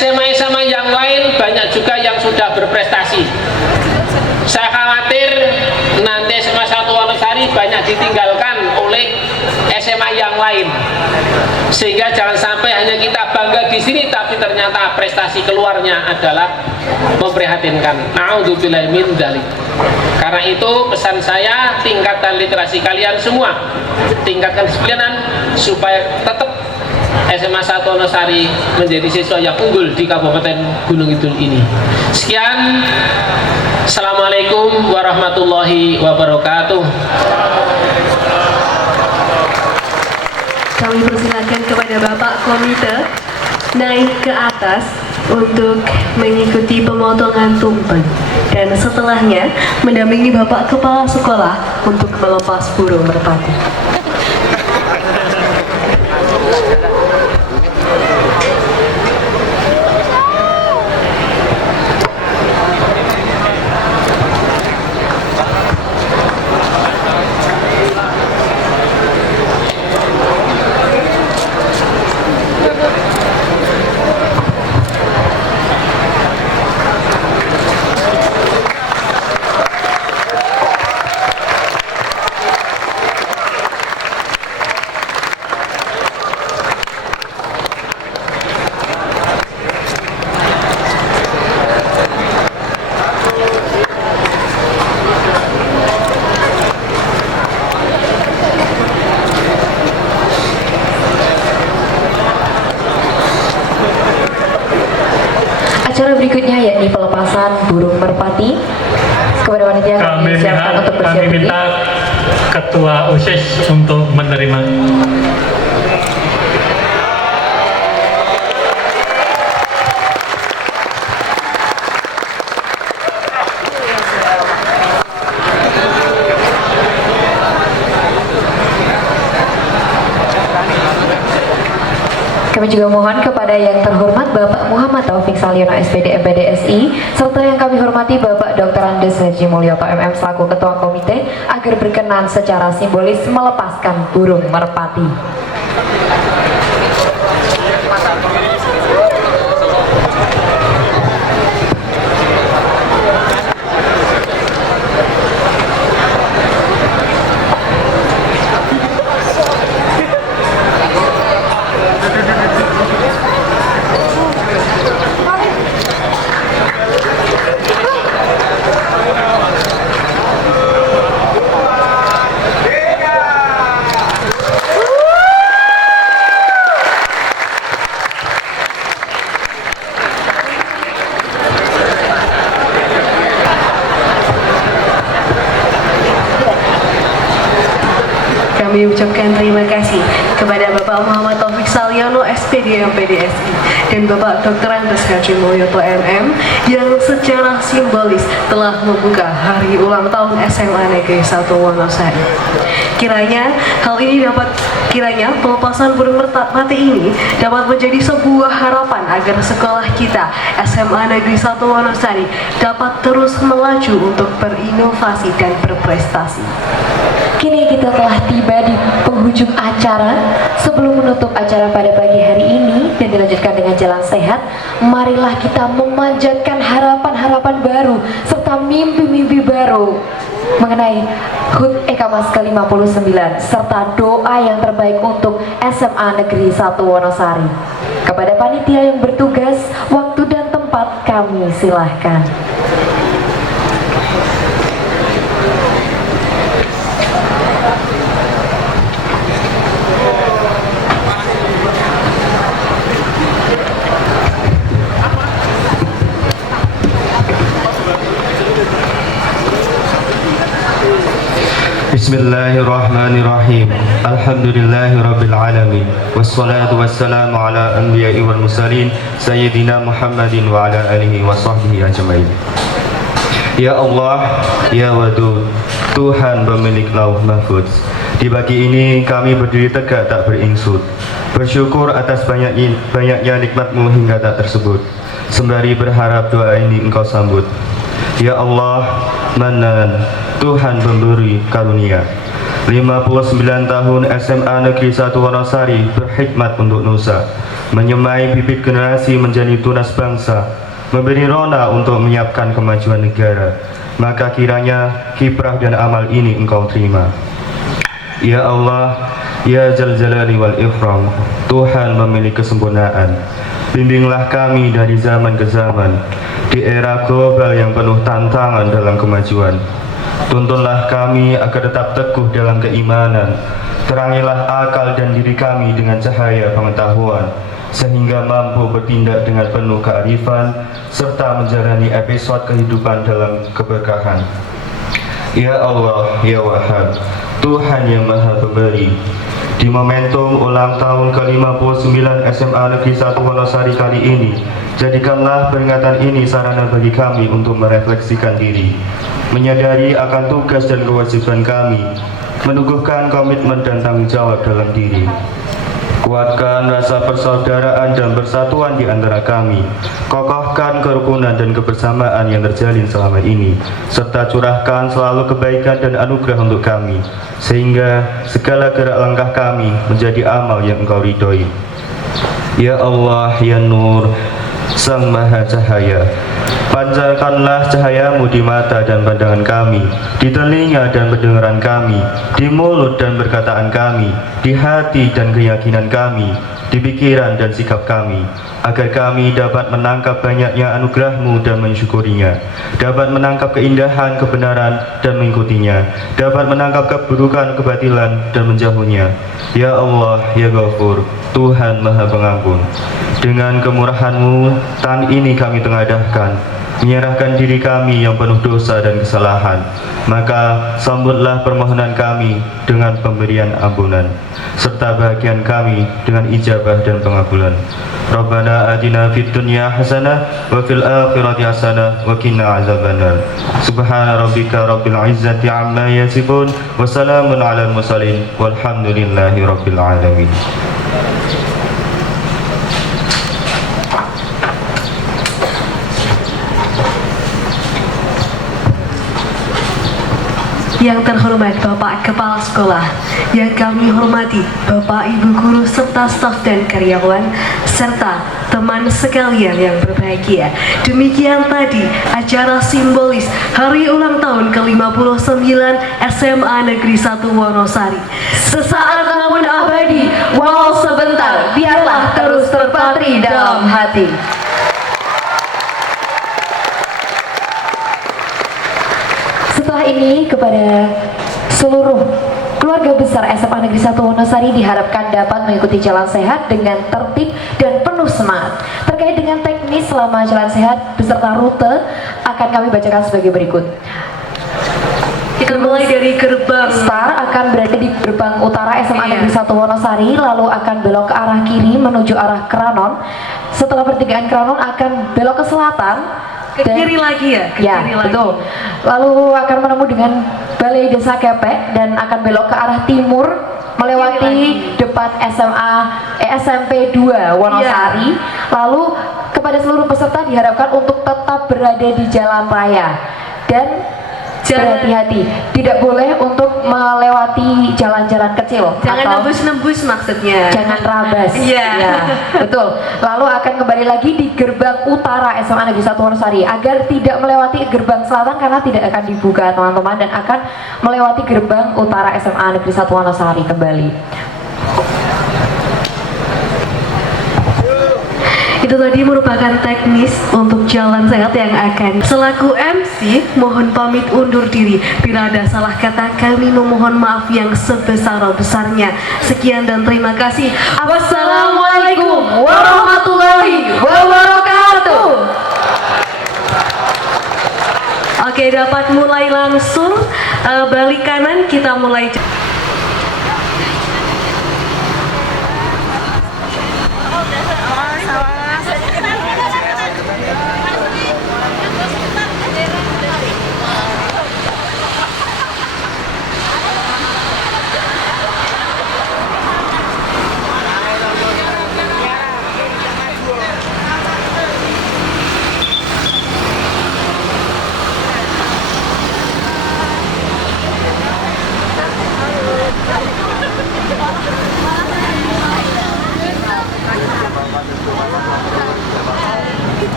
SMA-SMA yang lain banyak juga yang sudah berprestasi. Saya khawatir nanti SMA 1 Wonosari banyak ditinggalkan oleh SMA yang lain, sehingga jangan sampai hanya kita bangga di sini tapi ternyata prestasi keluarnya adalah memprihatinkan. Na'udzubillahi min dzalik. Karena itu pesan saya, tingkatkan literasi kalian semua, tingkatkan kedisiplinan supaya tetap SMA 1 Wonosari menjadi siswa yang unggul di Kabupaten Gunung Kidul ini. Sekian. Assalamualaikum warahmatullahi wabarakatuh. Kami persilakan kepada Bapak Komite naik ke atas untuk mengikuti pemotongan tumpeng dan setelahnya mendampingi Bapak Kepala Sekolah untuk melepas burung merpati. kami bersiap diri. minta Ketua OSIS untuk menerima. Kami juga mohon kepada yang terhormat Bapak Muhammad Taufik Saliono SPD MPDSI serta yang kami hormati Bapak Dr. Andes Haji Mulyoto MM selaku Ketua Komite agar berkenan secara simbolis melepaskan burung merpati. Kami ucapkan terima kasih kepada Bapak Muhammad Taufik Saliono SPD MPDSI dan Bapak Dr. Andes Haji Mulyoto MM yang secara simbolis telah membuka hari ulang tahun SMA Negeri 1 Wonosari. Kiranya pelepasan burung merpati ini dapat menjadi sebuah harapan agar sekolah kita SMA Negeri 1 Wonosari dapat terus melaju untuk berinovasi dan berprestasi. Kini kita telah tiba di penghujung acara. Sebelum menutup acara pada pagi hari ini dan dilanjutkan dengan jalan sehat, marilah kita memanjatkan harapan-harapan baru serta mimpi-mimpi baru mengenai HUT EKMAS ke-59 serta doa yang terbaik untuk SMA Negeri 1 Wonosari. Kepada panitia yang bertugas, waktu dan tempat kami silahkan. Bismillahirrahmanirrahim. Alhamdulillahirabbil alamin. Wassalatu wassalamu ala anbiya'i wal mursalin sayyidina Muhammadin wa ala alihi wa sahbihi ajmain. Ya Allah, ya Wadud, Tuhan pemilik Lauh Mahfuz. Di pagi ini kami berdiri tegak tak beringsut, bersyukur atas banyaknya nikmat-Mu hingga tak tersebut, sembari berharap doa ini Engkau sambut. Ya Allah, Manan, Tuhan pemberi karunia. 59 tahun SMA Negeri 1 Wonosari berkhidmat untuk Nusa, menyemai bibit generasi menjadi tunas bangsa, memberi rona untuk menyiapkan kemajuan negara. Maka kiranya kiprah dan amal ini Engkau terima. Ya Allah, ya Jal Jalali wal Ikram, Tuhan memiliki kesempurnaan. Bimbinglah kami dari zaman ke zaman, di era global yang penuh tantangan dalam kemajuan. Tuntunlah kami agar tetap teguh dalam keimanan. Terangilah akal dan diri kami dengan cahaya pengetahuan, sehingga mampu bertindak dengan penuh kearifan serta menjalani episode kehidupan dalam keberkahan. Ya Allah, ya Wahhab, Tuhan yang Maha Pemberi, di momentum ulang tahun ke-59 SMA Negeri 1 Wonosari kali ini, jadikanlah peringatan ini sarana bagi kami untuk merefleksikan diri, menyadari akan tugas dan kewajiban kami, meneguhkan komitmen dan tanggung jawab dalam diri. Kuatkan rasa persaudaraan dan persatuan di antara kami, kokohkan kerukunan dan kebersamaan yang terjalin selama ini, serta curahkan selalu kebaikan dan anugerah untuk kami, sehingga segala gerak langkah kami menjadi amal yang Engkau ridhoi. Ya Allah, ya Nur, Sang Maha Cahaya, pancarkanlah cahayamu di mata dan pandangan kami, di telinga dan pendengaran kami, di mulut dan perkataan kami, di hati dan keyakinan kami, di pikiran dan sikap kami, agar kami dapat menangkap banyaknya anugerah-Mu dan mensyukurinya, dapat menangkap keindahan kebenaran dan mengikutinya, dapat menangkap keburukan kebatilan dan menjauhinya. Ya Allah, ya Ghafur, Tuhan Maha Pengampun, dengan kemurahan-Mu tahun ini kami tengadahkan menyerahkan diri kami yang penuh dosa dan kesalahan, maka sambutlah permohonan kami dengan pemberian ampunan, serta bahagian kami dengan ijabah dan pengabulan. Rabbana atina fid dunya hasanah wa fil akhirati hasanah wa qina azabannar. Subhana rabbika rabbil izzati amma yasifun wa salamun alal mursalin walhamdulillahi rabbil alamin. Yang terhormat Bapak Kepala Sekolah, yang kami hormati Bapak Ibu Guru serta staf dan karyawan, serta teman sekalian yang berbahagia. Demikian tadi acara simbolis hari ulang tahun ke-59 SMA Negeri 1 Wonosari. Sesaat namun abadi, walau sebentar, biarlah terus terpatri dalam hati. Setelah ini kepada seluruh keluarga besar SMA Negeri 1 Wonosari diharapkan dapat mengikuti jalan sehat dengan tertib dan penuh semangat. Terkait dengan teknis selama jalan sehat beserta rute akan kami bacakan sebagai berikut. Kita mulai dari gerbang Star akan berada di gerbang utara SMA Negeri 1 Wonosari, lalu akan belok ke arah kiri menuju arah Kranon. Setelah pertigaan Kranon akan belok ke selatan. Ke kiri lagi ya? Ke kiri lagi. Betul. Lalu akan menemu dengan Balai Desa Kepek dan akan belok ke arah timur melewati depan SMP 2 Wonosari. Lalu kepada seluruh peserta diharapkan untuk tetap berada di jalan raya dan berhati-hati, tidak boleh untuk melewati jalan-jalan kecil. Jangan nembus-nembus maksudnya. Jangan rabas. Iya. Ya, betul. Lalu akan kembali lagi di gerbang utara SMA Negeri 1 Wonosari agar tidak melewati gerbang selatan karena tidak akan dibuka teman-teman, dan akan melewati gerbang utara SMA Negeri 1 Wonosari kembali. Itu tadi merupakan teknis untuk jalan sehat yang akan. Selaku MC, mohon pamit undur diri. Bila ada salah kata, kami memohon maaf yang sebesar-besarnya. Sekian dan terima kasih. Wassalamualaikum warahmatullahi wabarakatuh. Oke, dapat mulai langsung. Balik kanan, kita mulai.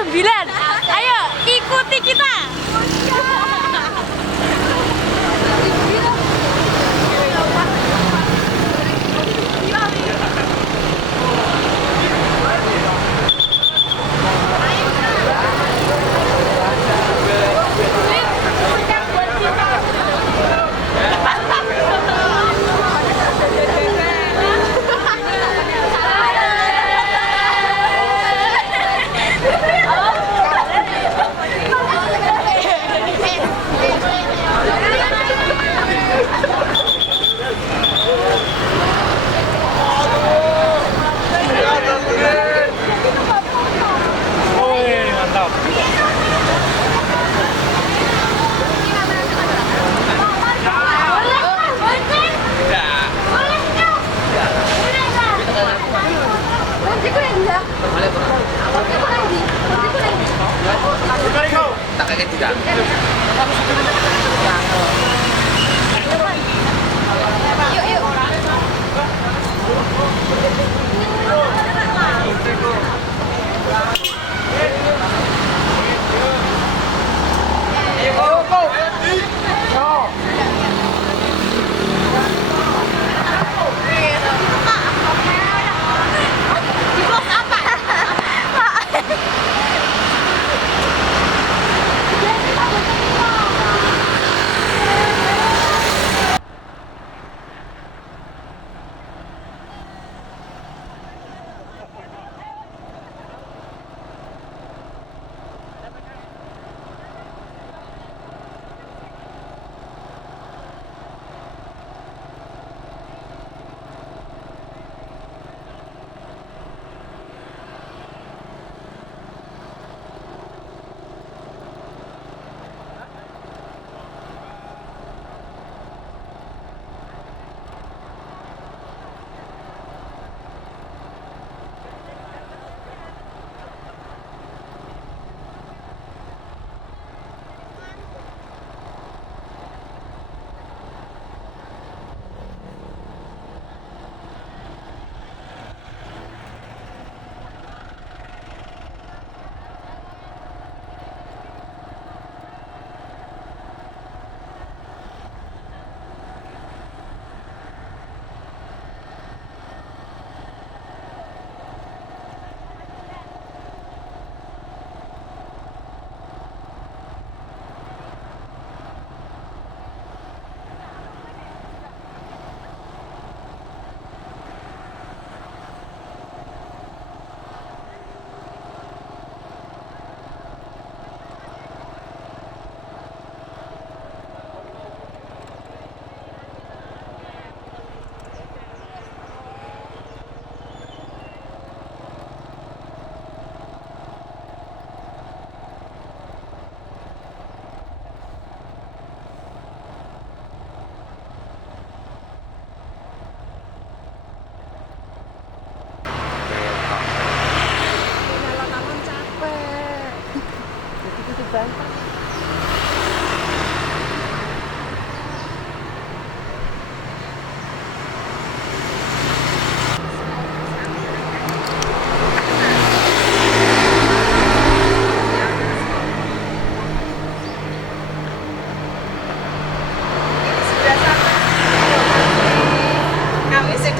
9. Ayo ikuti kita.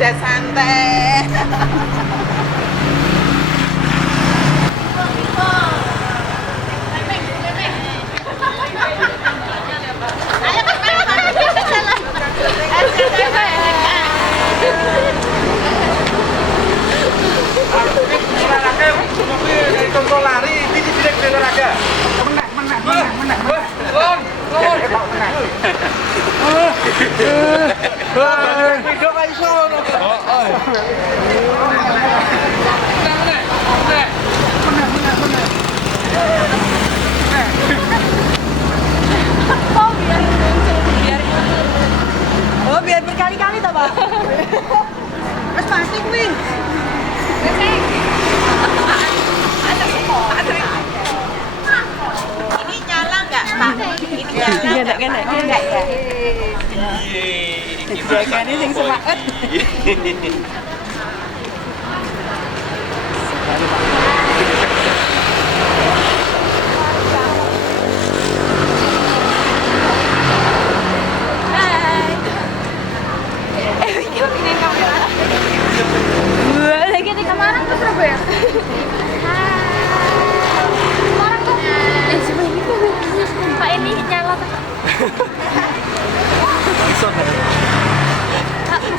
Sudah santai. Oh, biar berkali-kali toh, Pak. Mas mati kuwi. Ini nyala enggak, Pak? Ini nyala enggak? Enggak ya. Jagane sing semangat.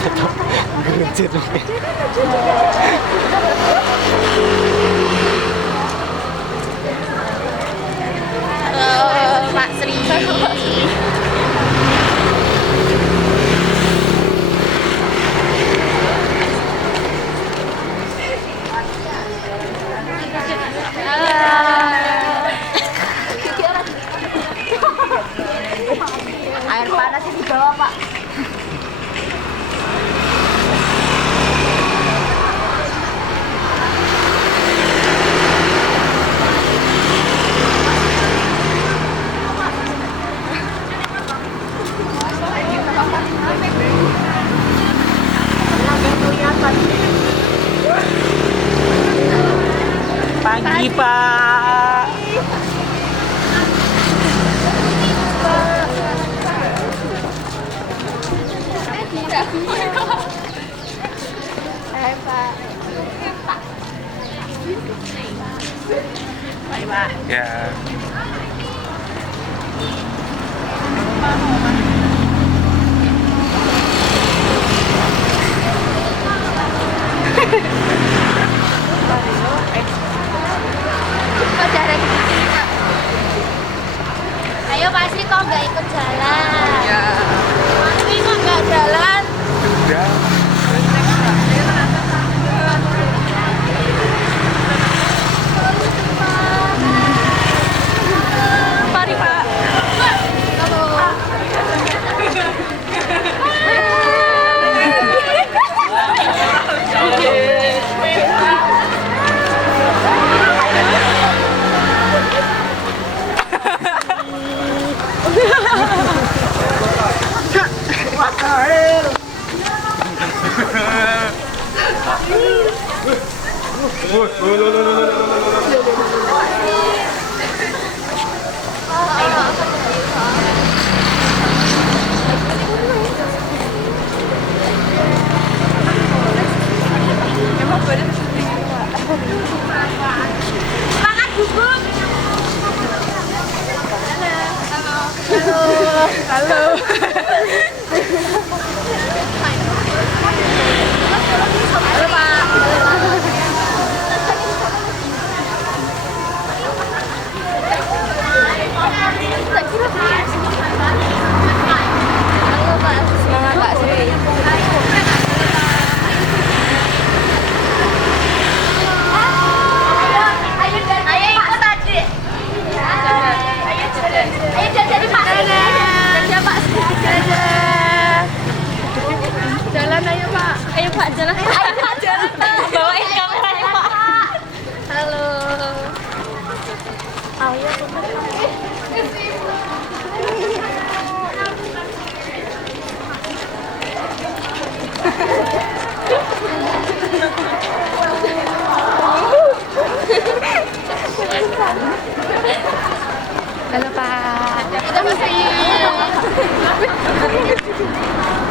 Pak Sri. Air panas di bawah, Pak. Pagi, Pak. Hai, Pak. Hai, Pak. Ya. Kok jalan di sini, Pak? Ayo Pak Sri, kok nggak ikut jalan? Ya. Tapi kok nggak jalan? Udah. Mari, Pak. Makan bubuk. Halo. Halo, Pak. Halo, Pak. Semangat, Pak Sri. Ayo ikut adik. Ayo jajan Pak Sri. Jajan Pak Sri. Jalan ayo Pak. Ayo Pak jalan. Ayo Pak jalan Pak. Bawain kameranya Pak. Halo. Ayo. Halo Pak. Kita masih.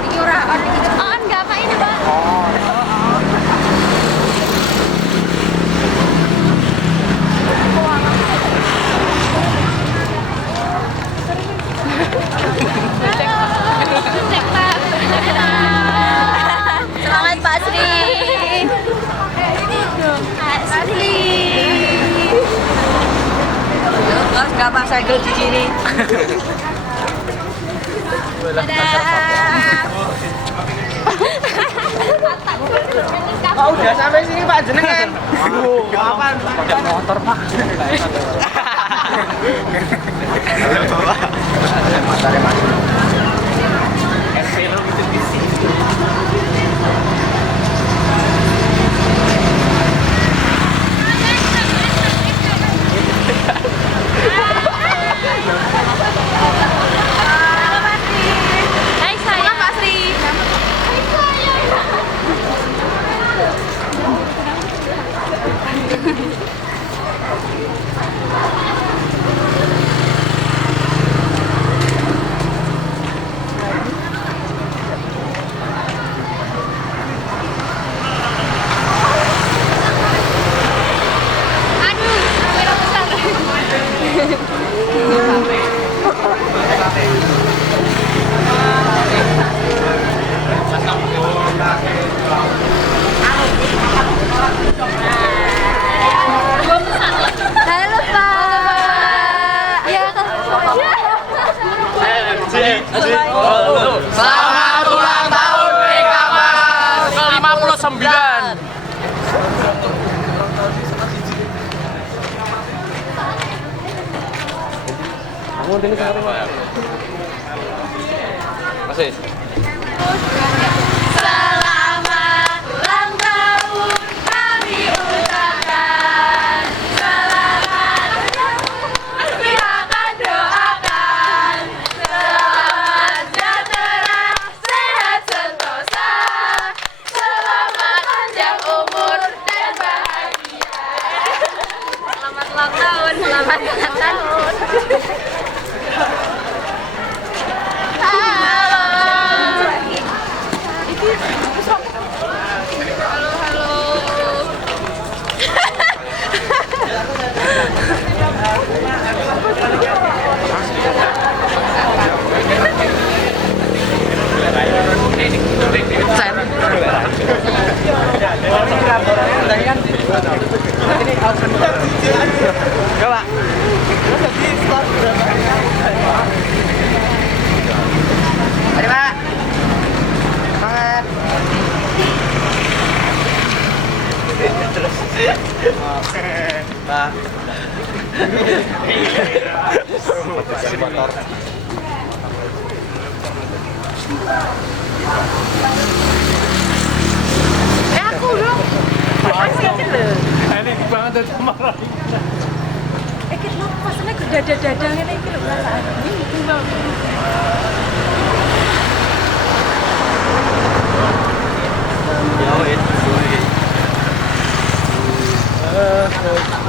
Ini orang enggak Pak ini Pak. Cek Pak. Semangat Pak Sri. Pak Sri. Terus gampang segel di sini. Oh, udah sampai sini Pak jenengan. Kapan? Pakai motor Pak. Hai saya Pak Sri. Selamat ulang tahun PKMAS ke-59. Masih. Selamat ulang tahun kami ucapkan. Selamat kita akan doakan. Selamat sejahtera, sehat sentosa. Selamat panjang umur dan bahagia. Selamat ulang tahun, selamat ulang tahun. Coba. Mari, Pak. Semangat. Pak. Motor. Aku dong. Ini banget itu marah. Kita pasnya dada-dada ini lho perasaan.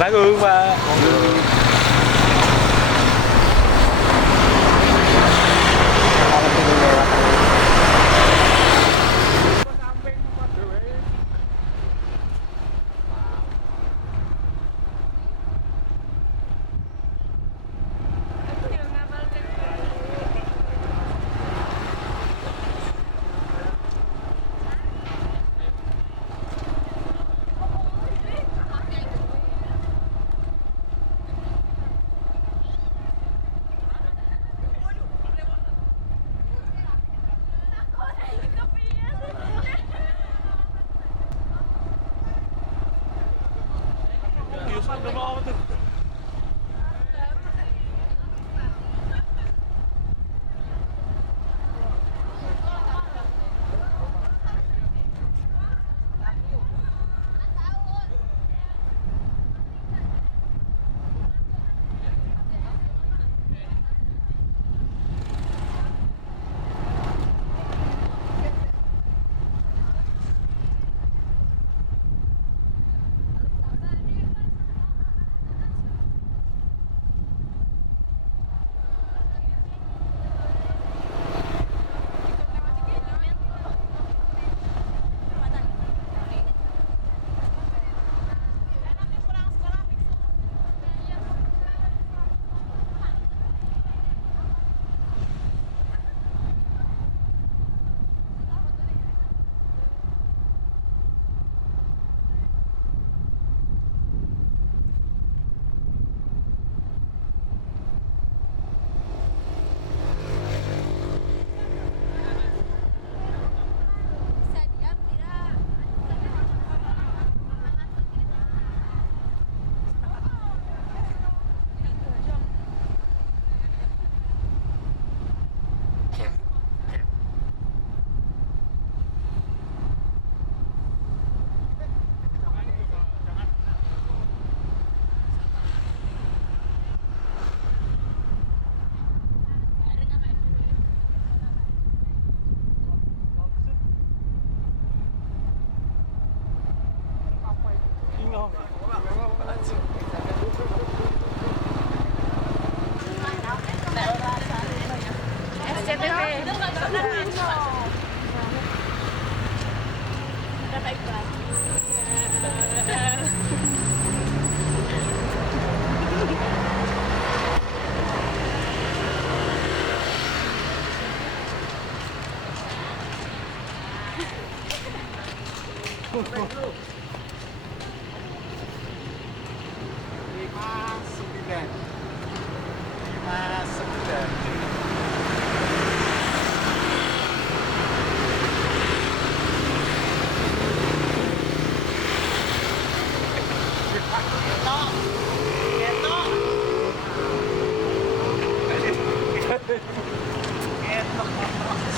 Lagu, Pak.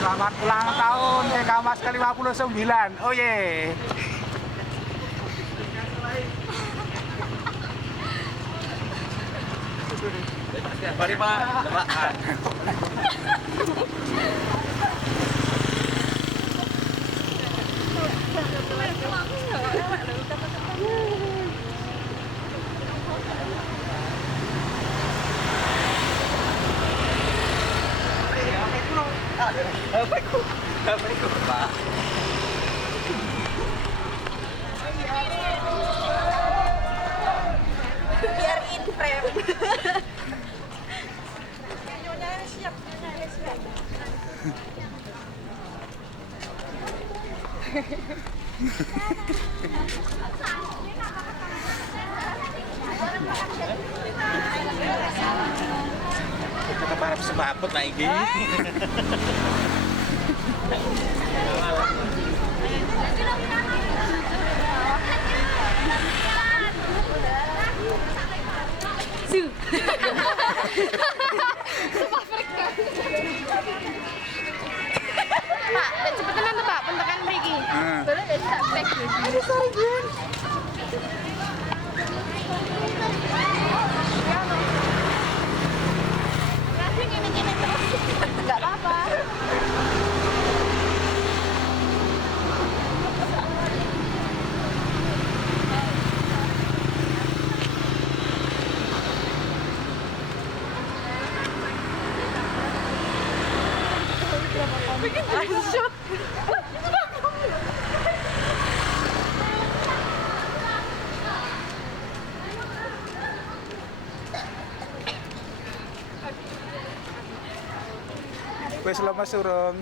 Selamat ulang tahun TK Mas ke-59. Oh ye. Mari Pak. Apa itu, Pak? Biar in frame. Nyonya siap, nyonya siap. Kita para sebabut lagi. Pak, cepetan tuh Pak, pentekan mriki. Boleh ya tak back. Aduh sorry Gun. Kasih gini-gini terus. Enggak apa-apa. Bikin shoot. Wes lemes urung.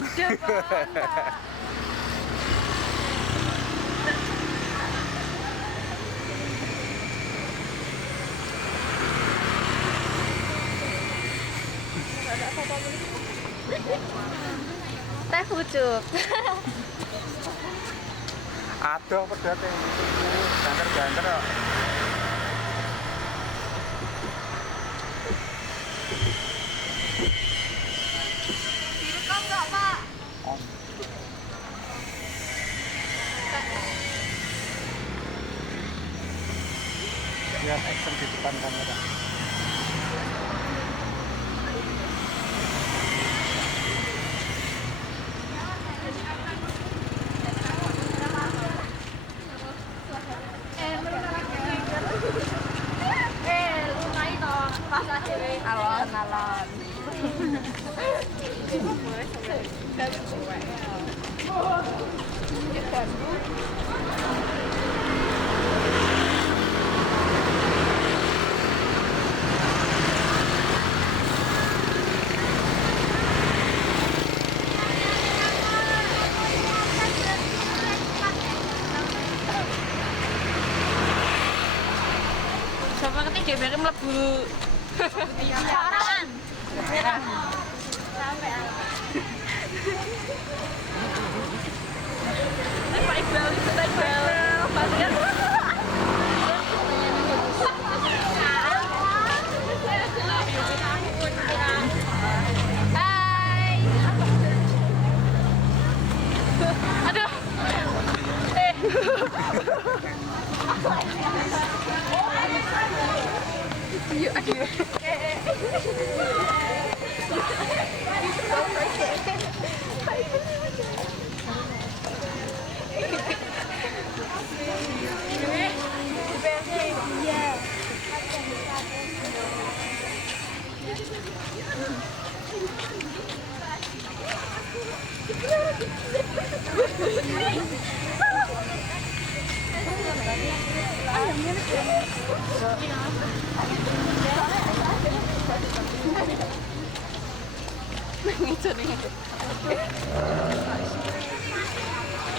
Teh pucuk. Aduh pedate itu. Ganter-ganter kok. Direkam enggak, Pak? Lihat action di depan kamera. Lunai toh, pas dhewe alon-alon. Coba ketik DPR mlebu. Sarangan. Sampai Pak Iqbal itu Iqbal. Pasien. Hai. Aduh. Yuk, aduh.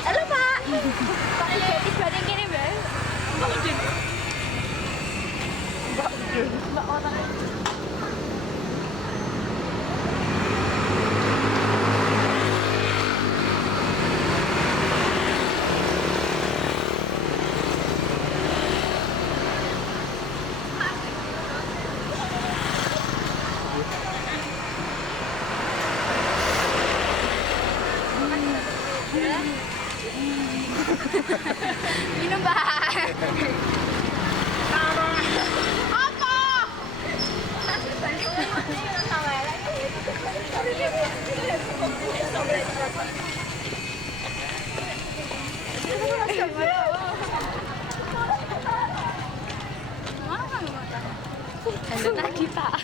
Halo Pak. Pak tiba yang kirim ya. Mbak Udin. Mbak orang. Minum, Pak. Apa? Ada tadi, Pak.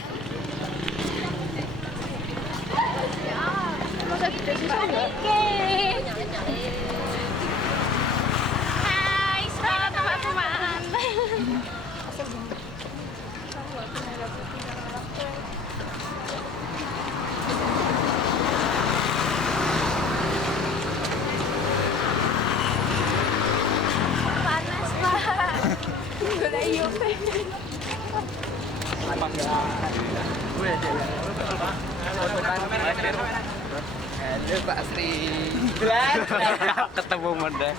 Masa kita sih Hai, selamat teman-teman. Panas, Pak. Gula yuk. Halo Pak Sri. Ketemu Monda.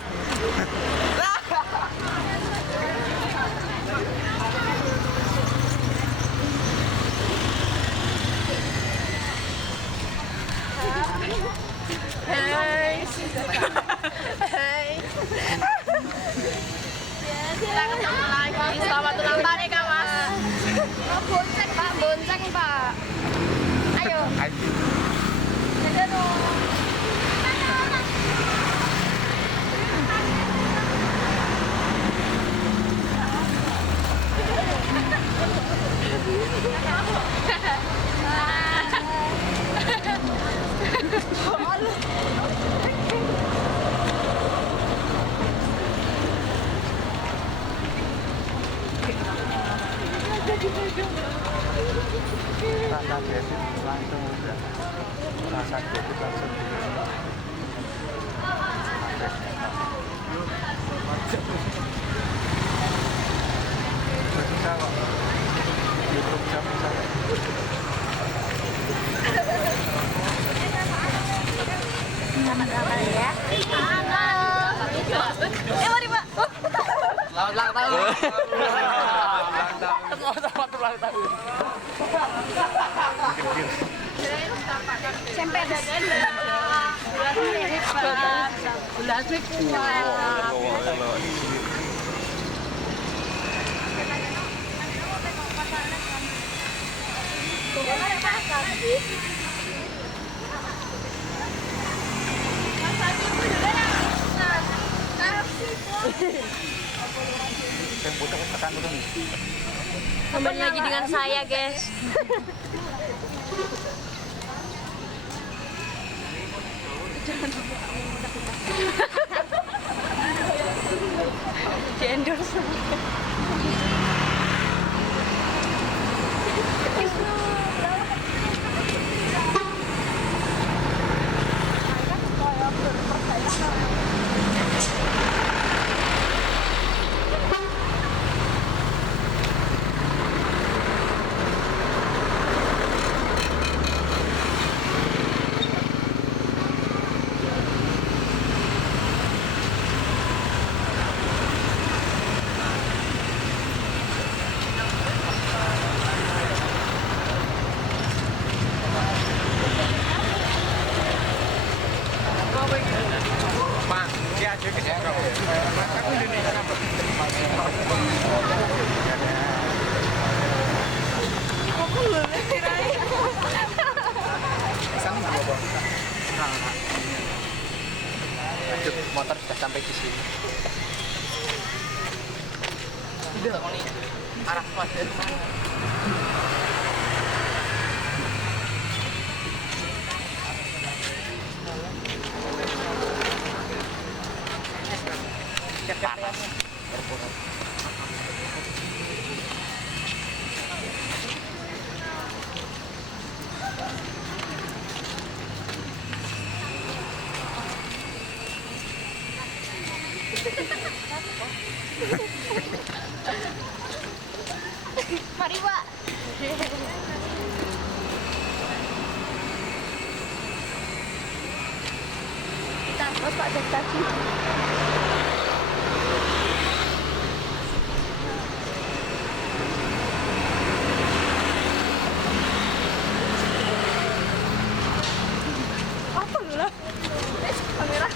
Hai. Hai. Kita ketemu lagi. Selamat ulang tahun ya, Kak Mas. Bonceng, Pak. Bonceng, Pak. Ayo. Dadah dong. Rasa basic langsung udah. Rasa basic langsung. Bisa kok. YouTube bisa. Selamat ya. Mari, Pak. Selamat ulang tahun. Selamat ulang tahun. Sampai dadan. Bulan Kembali lagi dengan saya, guys. Di-endorse. Motor sudah sampai di sini. Udah, arah pada. Mari, Pak. Terus Pak dari tadi. Apa lah? Kamera.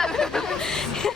Pak.